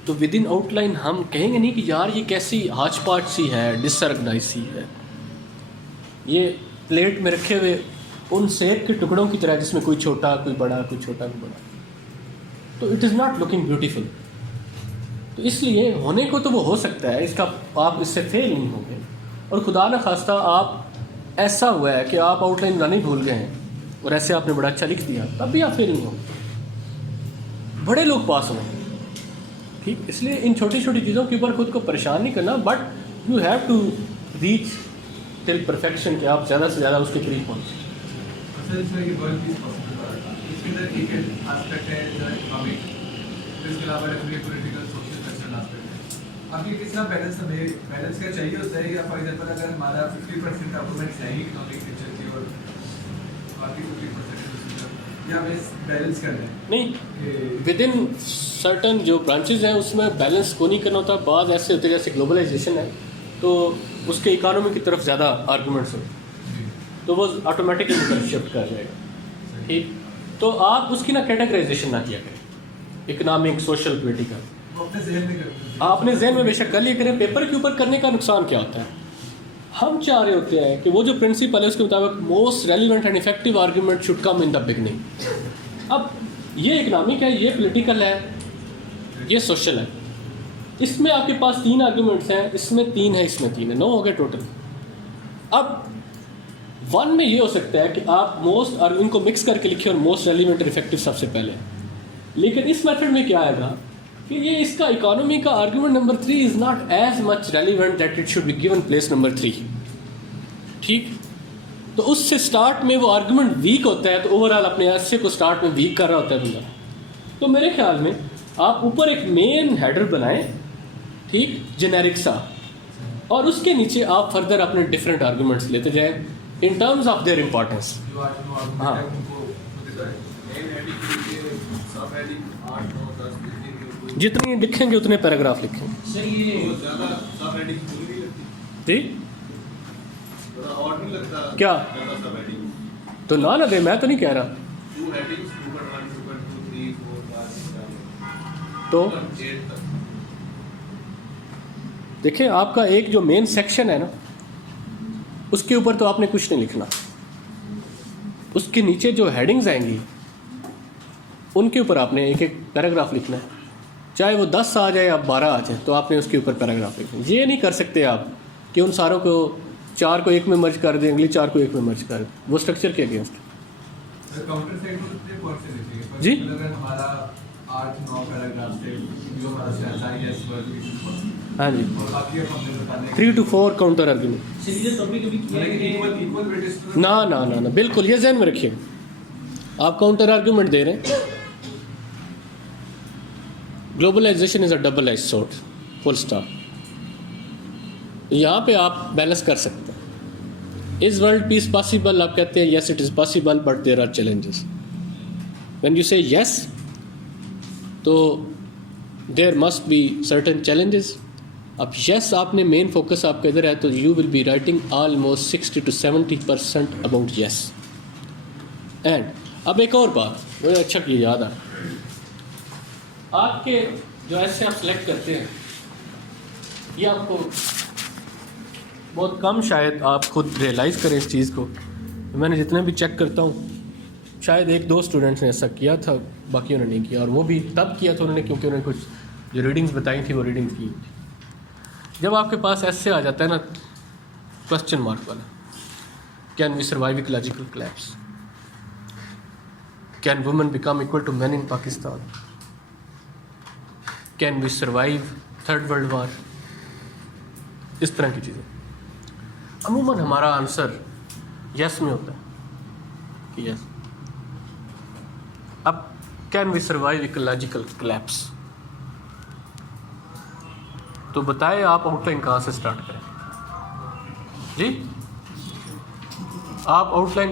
تو ود ان آؤٹ لائن ہم کہیں گے نہیں کہ یار یہ کیسی ہاچ پاچ سی ہے، ڈس آرگنائز سی ہے، یہ پلیٹ میں رکھے ہوئے ان سیب کے ٹکڑوں کی طرح جس میں کوئی چھوٹا کوئی بڑا کوئی چھوٹا کوئی بڑا، تو it is not looking beautiful. تو اس لیے ہونے کو تو وہ ہو سکتا ہے، اس کا آپ اس سے فیل نہیں ہوں گے، اور خدا نہ خواستہ آپ ایسا ہوا ہے کہ آپ آؤٹ لائن بنانی بھول گئے ہیں اور ایسے آپ نے بڑا اچھا لکھ دیا، تب بھی آپ فیل نہیں ہوں گے. بڑے لوگ پاس ہوئے ہیں، ٹھیک. اس لیے ان چھوٹی چھوٹی چیزوں کے اوپر خود کو پریشان نہیں کرنا، but you have to reach till perfection کہ آپ زیادہ سے زیادہ اس کے قریب پہنچیں. سر اس میں یہ ورک پیس پاسبل تھا، اس کے اندر ایک آسپیکٹ ہے جو اکنامک، اس کے علاوہ پولیٹیکل سوشل کلچرل آسپیکٹ ہے. اب یہ کس طرح بیلنس کا چاہیے ہوتا ہے، یا فار ایگزامپل اگر ہمارا 50% ڈاکومنٹس ہیں اکنامک نیچر کی اور باقی 50% یا ہمیں بیلنس کرنا ہے؟ نہیں، ود ان سرٹن جو برانچز ہیں اس میں بیلنس کو نہیں کرنا ہوتا. بعض ایسے ہوتے ہیں جیسے گلوبلائزیشن ہے تو اس کے اکانومی کی طرف زیادہ آرگومنٹس ہوتے ہیں تو وہ آٹومیٹکلی طرف شفٹ کر جائے گا، ٹھیک. تو آپ اس کی نہ کیٹیگرائزیشن نہ کیا کریں، اکنامک سوشل پولیٹیکل، وہ اپنے ذہن میں کرتے ہیں. آپ اپنے ذہن میں بے شک کر لیا کریں. پیپر کے اوپر کرنے کا نقصان کیا ہوتا ہے؟ ہم چاہ رہے ہوتے ہیں کہ وہ جو پرنسپل ہے اس کے مطابق most relevant and effective argument should come in the beginning. اب یہ اکنامک ہے، یہ پولیٹیکل ہے، یہ سوشل ہے. اس میں آپ کے پاس 3 آرگومنٹس ہیں، اس میں 3 ہے، اس میں 3 ہے، 9 ہو گئے ٹوٹل. اب 1 میں یہ ہو سکتا ہے کہ آپ موسٹ اور ان کو مکس کر کے لکھیں اور موسٹ ریلیونٹ اینڈ افیکٹو سب سے پہلے. لیکن اس میتھڈ میں کیا آئے گا کہ یہ اس کا اکانومی کا argument number 3 is not as much relevant that it should be given place number 3، ٹھیک. تو اس سے سٹارٹ میں وہ آرگومنٹ ویک ہوتا ہے، تو اوور آل اپنے حصے کو سٹارٹ میں ویک کر رہا ہوتا ہے بندہ. تو میرے خیال میں آپ اوپر ایک مین ہیڈر بنائیں، ٹھیک، جنیرک سا، اور اس کے نیچے آپ فردر اپنے ڈفرینٹ آرگومنٹس لیتے جائیں in terms of their importance. جو آج نو آرگومنٹ ہاں. ہے ان کو سب ہیڈنگ 8 9 10 لکھیں گے، جتنی لکھیں گے اتنے پیراگراف لکھیں گے. سر یہ زیادہ سب ہیڈنگ پوری نہیں لگتی، جی تھوڑا اور نہیں لگتا کیا زیادہ سب ہیڈنگ تو نہ لگے، میں تو نہیں کہہ رہا. 2 ہیڈنگز 2.1 2.2 3 4 5 تو 8 تک. دیکھیں آپ کا ایک جو مین سیکشن ہے نا، اس کے اوپر تو آپ نے کچھ نہیں لکھنا. اس کے نیچے جو ہیڈنگز آئیں گی ان کے اوپر آپ نے ایک ایک پیراگراف لکھنا ہے، چاہے وہ 10 آ جائے یا 12 آ جائے، تو آپ نے اس کے اوپر پیراگراف لکھنا. یہ نہیں کر سکتے آپ کہ ان ساروں کو 4 کو ایک میں مرج کر دیں، اگلی 4 کو ایک میں مرج کر دیں، وہ اسٹرکچر کے اگینسٹ. کاؤنٹر سائڈ میں کتنے پوائنٹ سے لکھیں گے؟ جی اگر ہمارا 8 9 پیراگراف تھے جو ہمارا SIS ورک ہاں جی، اور باقی اب ہم نے بتانے 3 to 4 کاؤنٹر آرگومنٹ. سر یہ ٹاپک ابھی کیا ہے کہ ایکول ویٹیج نہ بالکل یہ ذہن میں رکھیے. آپ کاؤنٹر آرگومنٹ دے رہے ہیں. Globalization is a double edge sword, full stop. یہاں پہ آپ بیلنس کر سکتے ہیں. Is world peace possible? آپ کہتے ہیں yes it is possible but there are challenges. When you say yes تو there must be certain challenges. اب یس آپ نے مین فوکس آپ کا ادھر ہے تو you will be writing almost 60 to 70% about yes. And اب ایک اور بات مجھے اچھا کہ یاد آ، آپ کے جو ایسے آپ سلیکٹ کرتے ہیں یہ آپ کو بہت کم شاید آپ خود ریئلائز کریں اس چیز کو. میں نے جتنے بھی چیک کرتا ہوں شاید 1-2 اسٹوڈنٹس نے ایسا کیا تھا، باقیوں نے نہیں کیا، اور وہ بھی تب کیا تھا انہوں نے کیونکہ انہوں نے کچھ جو ریڈنگز بتائی تھی وہ ریڈنگز کی. جب آپ کے پاس ایسے آ جاتا ہے نا کوشچن مارک والا، can we survive ecological collapse, can women become equal to men in Pakistan, can we survive 3rd World War، اس طرح کی چیزیں عموماً ہمارا آنسر یس میں ہوتا ہے کہ یس. اب can we survive ecological collapse, تو بتائیں آپ آؤٹ لائن کہاں سے اسٹارٹ کریں؟ جی آپ out line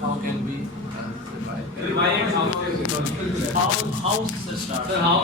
How can we Why and how to how is the start? Sir, how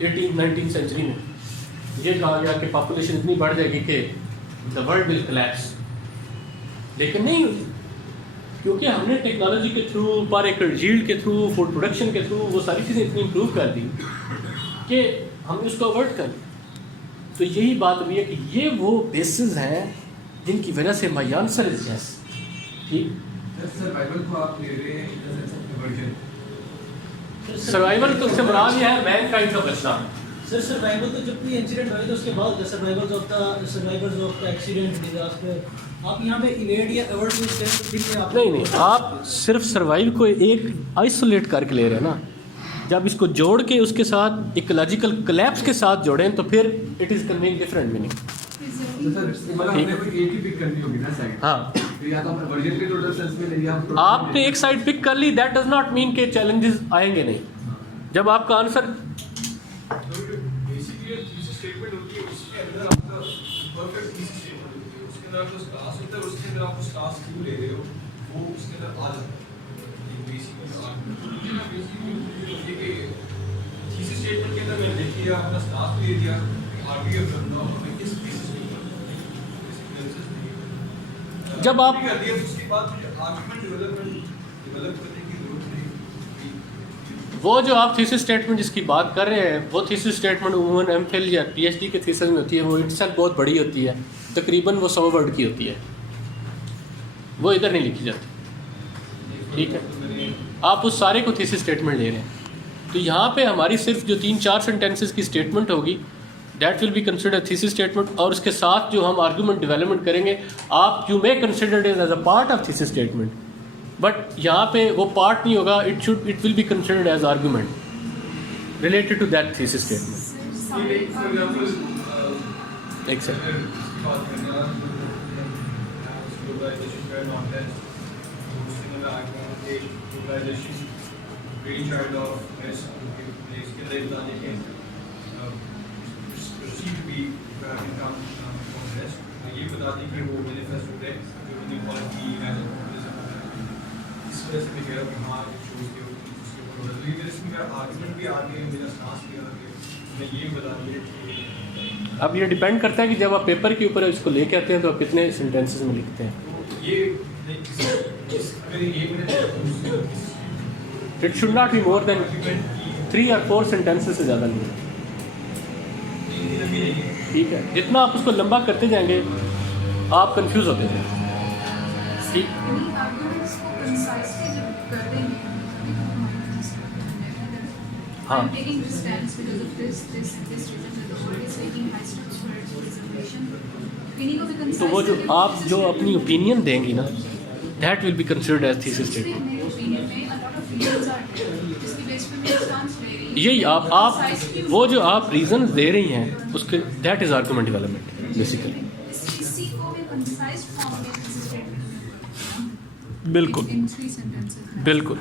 18-19 century میں یہ کہا گیا کہ پاپولیشن اتنی بڑھ جائے گی کہ دا ورلڈ ول کلیپس، لیکن نہیں ہوئی، کیونکہ ہم نے ٹیکنالوجی کے تھرو، پر ایکڑ جیلڈ کے تھرو، فوڈ پروڈکشن کے تھرو وہ ساری چیزیں اتنی امپروو کر دی کہ ہم نے اس کو اوائڈ کر لیا۔ تو یہی بات ہوئی ہے کہ یہ وہ بیسز ہیں جن کی وجہ سے مائی آنسر از یس۔ ٹھیک، سروائیول کو آپ لے رہے ہیں ان دا سینس آف ایورژن، سروائیول تو سے مراد یہ ہے مین کائنڈ کا بچنا۔ سر سروائیول تو جب کوئی انسیڈنٹ ہوئے تو اس کے بعد سروائیولز آف دا ایکسیڈنٹ، ڈیزاسٹر، آپ یہاں پہ ایویڈ یا ایورٹ یوز کریں آپ نہیں، آپ صرف سروائیو کو ایک آئسولیٹ کر کے لے رہے ہیں نا، جب اس کو جوڑ کے اس کے ساتھ ایکولوجیکل کلیپس کے ساتھ جوڑیں تو پھر it is conveying different meaning. مطلب ہم نے کوئی ایک ہی پک کرنی ہوگی نا سائڈ، ہاں، یا تو ہم ایورژن کے ٹوٹل سینس میں لے لیا، آپ نے ایک سائڈ پک کر لی، دیٹ ڈز ناٹ مین کہ چیلنجز آئیں گے نہیں۔ جب آپ کا آنسر اسٹیٹمنٹ ہوتی ہے اس کے اندر آپ کا پرفیکٹ اسٹیٹمنٹ ہوتی ہے، اس کے اندر آپ کو اسٹارس ہوتا ہے، اس کے اندر آپ کو اسٹارس کیوں لے رہے ہو وہ اس کے اندر آ جاتا ہے۔ بیسیکلی ہوتی ہے کہ تھیسس اسٹیٹمنٹ کے اندر میں نے لکھ دیا، اپنا اسٹارس لے دیا، آرگیو کرتا ہوں میں کس بیسس کے اوپر، جب آپ کر دیا تو اس کے بعد مجھے آرگیومنٹ ڈیولپ کرنے کی ضرورت نہیں۔ وہ جو آپ تھیسس اسٹیٹمنٹ جس کی بات کر رہے ہیں، وہ تھیسس اسٹیٹمنٹ عموماً ایم فل یا پی ایچ ڈی کے تھیسس میں ہوتی ہے، وہ اٹسیلف بہت بڑی ہوتی ہے، تقریباً وہ 100 ورڈ کی ہوتی ہے، وہ ادھر نہیں لکھی جاتی۔ ٹھیک ہے، آپ اس سارے کو تھیسس اسٹیٹمنٹ لے رہے ہیں، تو یہاں پہ ہماری صرف جو 3-4 سینٹینسز کی اسٹیٹمنٹ ہوگی that will be consider thesis statement, اور اس کے ساتھ جو ہم آرگومنٹ ڈیولپمنٹ کریں گے آپ you may consider it as a part of thesis statement, but یہاں پہ وہ پارٹ نہیں ہوگا، it will be considered as argument related to that thesis statement. ایک سیکنڈ، یہ بتا دیں کہ وہ مینیفیسٹ ہوتے ہیں جو انیکوالٹی ہے، اس وجہ سے میں کہہ رہا ہوں کہ ہاں شوز کے اس کے اوپر بدل اس میں میرا آرگومنٹ بھی آگے، میرا سانس بھی آگے، میں یہ بتا دیا کہ اب یہ ڈپینڈ کرتا ہے کہ جب آپ پیپر کے اوپر اس کو لے کے آتے ہیں تو آپ کتنے سینٹینسز میں لکھتے ہیں۔ یہ اگر یہ میں it should not be more than 3 or 4 sentences سے زیادہ نہیں، ٹھیک ہے؟ جتنا آپ اس کو لمبا کرتے جائیں گے آپ کنفیوز ہوتے جائیں گے۔ ٹھیک، ہاں، تو وہ جو آپ جو اپنی اوپینین دیں گی نا that will be considered as thesis statement. یہی آپ وہ جو آپ ریزن دے رہی ہیں اس کے that is argument development basically. بالکل بالکل،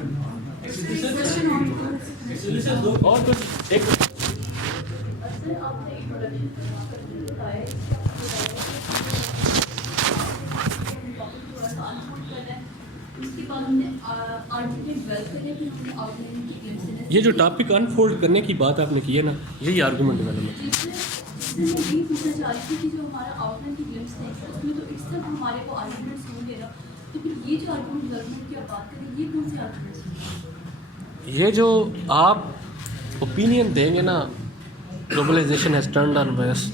اور کچھ ایک یہ جو ٹاپک انفولڈ کرنے کی بات آپ نے کی ہے نا، یہی آرگومنٹ ڈیولپمنٹ۔ یہ جو آپ اوپینین دیں گے نا، globalization has turned on west,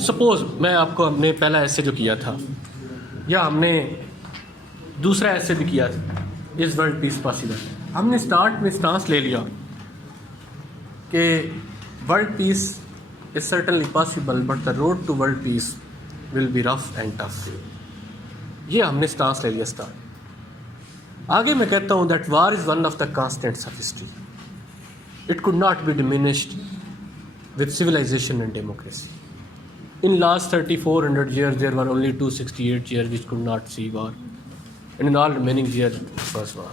suppose میں آپ کو ہم نے پہلا ایسے جو کیا تھا یا ہم نے دوسرا ایسے بھی کیا تھا، از ورلڈ پیس پاسبل، ہم نے اسٹارٹ میں اسٹانس لے لیا کہ world peace is certainly possible but the road to world peace will be rough and tough, یہ ہم نے اسٹانس لے لیا اسٹارٹ۔ آگے میں کہتا ہوں that war is one of the constants of history, it could not be diminished with civilization and democracy. In last 3,400 years there were only 268 years which could not see war, and in all remaining years it was war.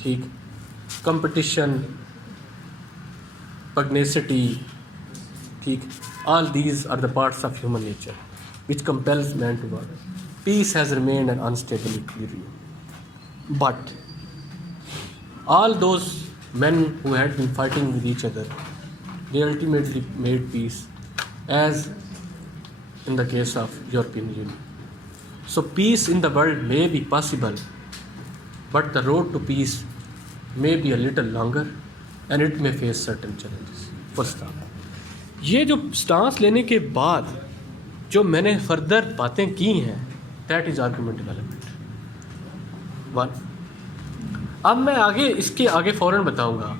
ٹھیک، competition, pugnacity, ٹھیک، all these are the parts of human nature which compels man to war. Peace has remained an unstable equilibrium. But all those men who had been fighting with each other they ultimately made peace, as in the case of European Union. So peace in the world may be possible, but the road to peace may be a little longer and it may face certain challenges. Full stop. یہ جو stance لینے کے بعد جو میں نے further باتیں کی ہیں, that is argument development one. اب میں آگے اس کے آگے فوراً بتاؤں گا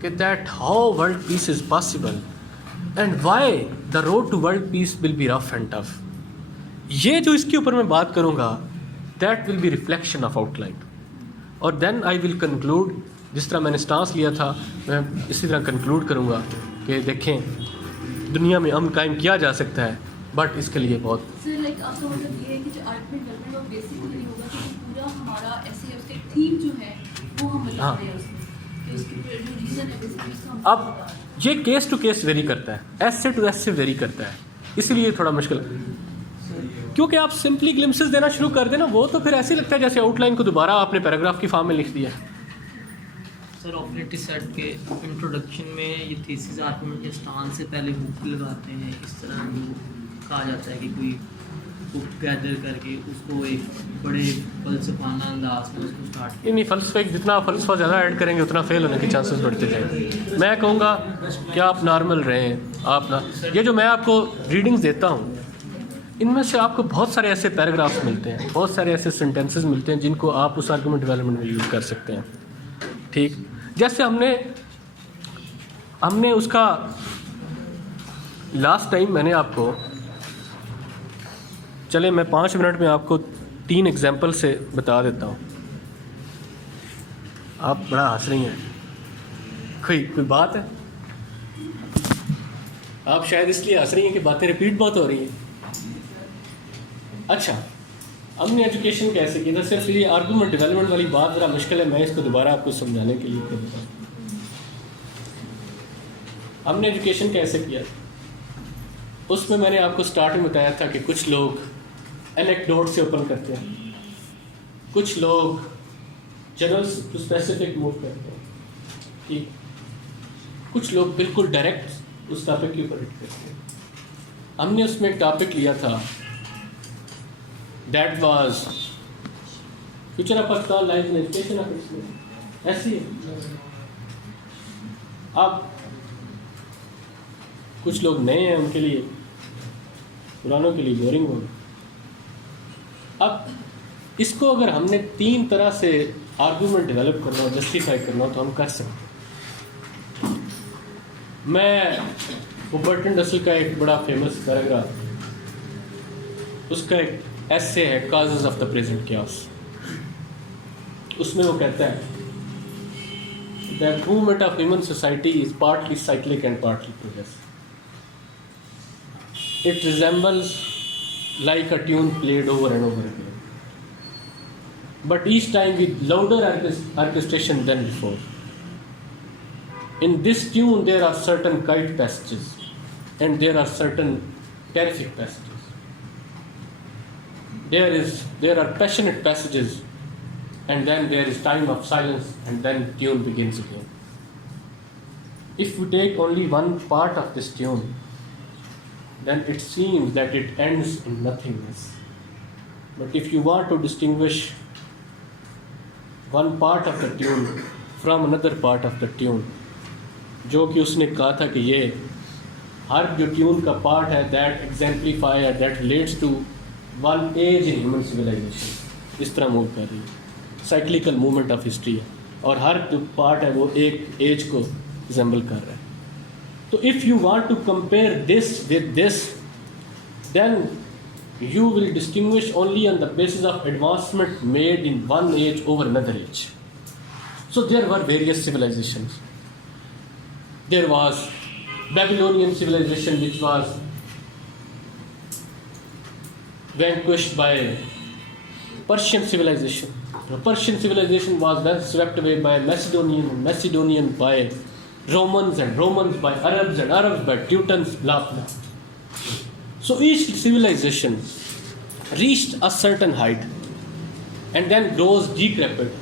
کہ that how world peace is possible and why the road to world peace will be rough and tough. یہ جو اس کے اوپر میں بات کروں گا that will be reflection of outline, اور دین آئی ول کنکلوڈ. جس طرح میں نے سٹانس لیا تھا میں اسی طرح کنکلوڈ کروں گا کہ دیکھیں دنیا میں امن قائم کیا جا سکتا ہے, بٹ اس کے لیے بہت سر لائک آپ کا مطلب یہ ہے کہ جو آرگومنٹ ڈیولپمنٹ اور بیسکلی ہوگا کہ پورا ہمارا ایسے اس کے تھیم جو ہے وہ ہم بتا رہے ہیں اس میں کہ اس کی جو ریزن ہے بیسکلی اس کا. اب یہ کیس ٹو کیس ویری کرتا ہے, ایسے ٹو ایسے ویری کرتا ہے, اسی لیے تھوڑا مشکل ہے. کیونکہ آپ سمپلی گلمسز دینا شروع کر دیں نا, وہ تو پھر ایسے لگتا ہے جیسے آؤٹ لائن کو دوبارہ آپ نے پیراگراف کی فارم میں لکھ دیا. سر آپریٹی سیٹ کے انٹروڈکشن میں یہ تھیسز آرگومنٹ کے اسٹان سے پہلے بک لگاتے ہیں, اس طرح جو کہا جاتا ہے کہ کوئی بک گیدر کر کے اس کو ایک بڑے فلسفانہ انداز میں اس کو اسٹارٹ کیا. نہیں, فلسفے جتنا فلسفہ زیادہ ایڈ کریں گے اتنا فیل ہونے کے چانسز بڑھتے جائیں گے. میں کہوں گا کہ آپ نارمل رہیں. آپ یہ جو میں آپ کو ریڈنگز دیتا ہوں ان میں سے آپ کو بہت سارے ایسے پیراگرافس ملتے ہیں, بہت سارے ایسے سینٹینسز ملتے ہیں جن کو آپ اس آرگومنٹ ڈیولپمنٹ میں یوز کر سکتے ہیں. ٹھیک, جیسے ہم نے اس کا لاسٹ ٹائم میں نے آپ کو, چلے میں 5 منٹ میں آپ کو 3 ایگزامپل سے بتا دیتا ہوں. آپ بڑا ہنس رہی ہیں, کوئی بات ہے؟ آپ شاید اس لیے ہنس رہی ہیں کہ باتیں ریپیٹ بہت ہو رہی ہیں. اچھا, ہم نے ایجوکیشن کیسے کی تھا؟ صرف یہ آرگومنٹ ڈیولپمنٹ والی بات ذرا مشکل ہے, میں اس کو دوبارہ آپ کو سمجھانے کے لیے کہتا ہوں. ہم نے ایجوکیشن کیسے کیا, اس میں نے آپ کو اسٹارٹ میں بتایا تھا کہ کچھ لوگ انیکڈوٹ سے اوپن کرتے ہیں, کچھ لوگ جنرل ٹو اسپیسیفک موو کرتے ہیں, ٹھیک, کچھ لوگ بالکل ڈائریکٹ اس ٹاپک کے اوپر ہٹ کرتے ہیں. ہم نے اس میں ایک ٹاپک لیا تھا that was future of Pakistan لائز in education of excellence. ایسی ہے. اب کچھ لوگ نئے ہیں, ان کے لیے, پرانوں کے لیے بورنگ ہوگا. اب اس کو اگر ہم نے 3 طرح سے آرگومنٹ ڈیولپ کرنا ہو, جسٹیفائی کرنا ہو, تو ہم کر سکتے ہیں. میں وہ برٹن رسل کا ایک بڑا فیمس پیراگراف, اس کا ایک ایسے ہے causes of the present chaos. اس میں وہ کہتا ہے the movement of human society is partly cyclic and partly progressive. It resembles like a tune played over and over again, but each time with louder orchestration than before. In this tune there are certain kite passages and there are certain terrific passages. There are passionate passages, and then there is time of silence, and then tune begins again. If we take only one part of this tune, then it seems that it ends in nothingness. But if you want to distinguish one part of the tune from another part of the tune, جو کہ اس نے کہا تھا کہ یہ ہر جو tune کا part ہے that exemplify that relates to one age in human civilization, اس طرح موو کر رہی ہے. سائیکلیکل موومنٹ آف ہسٹری ہے, اور ہر جو پارٹ ہے وہ ایک ایج کو ریزمبل کر رہا ہے. تو if you want to compare this with this, then you will distinguish only on the basis of advancement made in one age over another age. So there were various civilizations. There was Babylonian civilization which was vanquished by Persian civilization. The Persian civilization was then swept away by Macedonian, and Macedonian by Romans, and Romans by Arabs, and Arabs by Teutons, blah blah. So each civilization reached a certain height and then grows decrepit,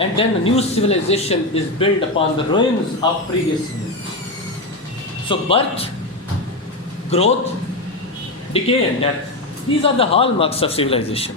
and then a new civilization is built upon the ruins of previous civilization. So birth, growth, decay and death, these are the hallmarks of civilization.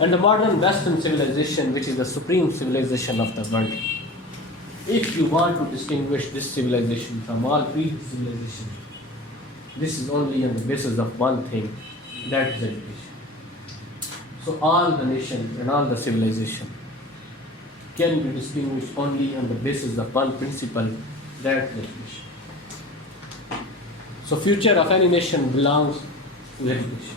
And the modern Western civilization, which is the supreme civilization of the world, if you want to distinguish this civilization from all previous civilizations, this is only on the basis of one thing, that is education. So all the nations and all the civilization can be distinguished only on the basis of one principle, that is education. So future of any nation belongs to education.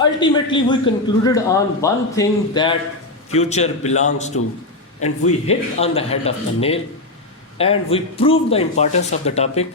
Ultimately we concluded on one thing, that future belongs to, and we hit on the head of the nail and we proved the importance of the topic.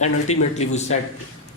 and ultimately we said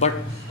but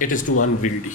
it is too unwieldy.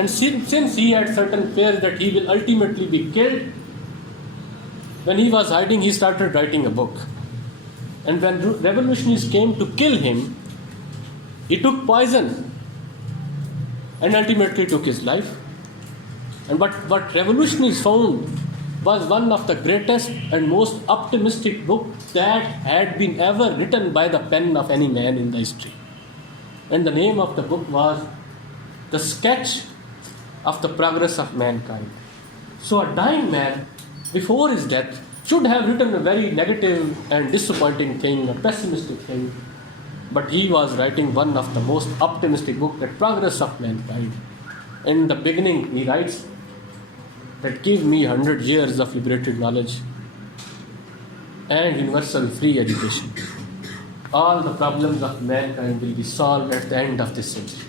And since he had certain fears that he will ultimately be killed, when he was hiding, he started writing a book. And when revolutionists came to kill him, he took poison and ultimately took his life. And what revolutionists found was one of the greatest and most optimistic books that had been ever written by the pen of any man in the history. And the name of the book was The Sketch of the Progress of Mankind. So a dying man before his death should have written a very negative and disappointing thing, a pessimistic thing, but he was writing one of the most optimistic book, The Progress of Mankind. In the beginning he writes that give me 100 years of liberated knowledge and universal free education. All the problems of mankind will be solved at the end of this century.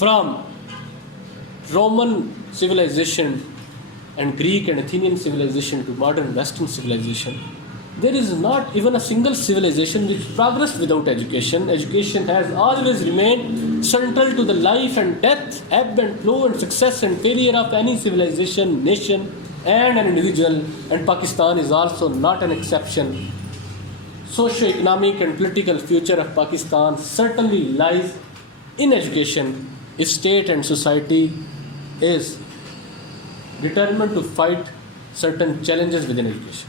From Roman civilization and Greek and Athenian civilization to modern Western civilization, there is not even a single civilization which progressed without education. Education has always remained central to the life and death, ebb and flow and success and failure of any civilization, nation and an individual, and Pakistan is also not an exception. Socio-economic and political future of Pakistan certainly lies in education. If state and society is determined to fight certain challenges within education.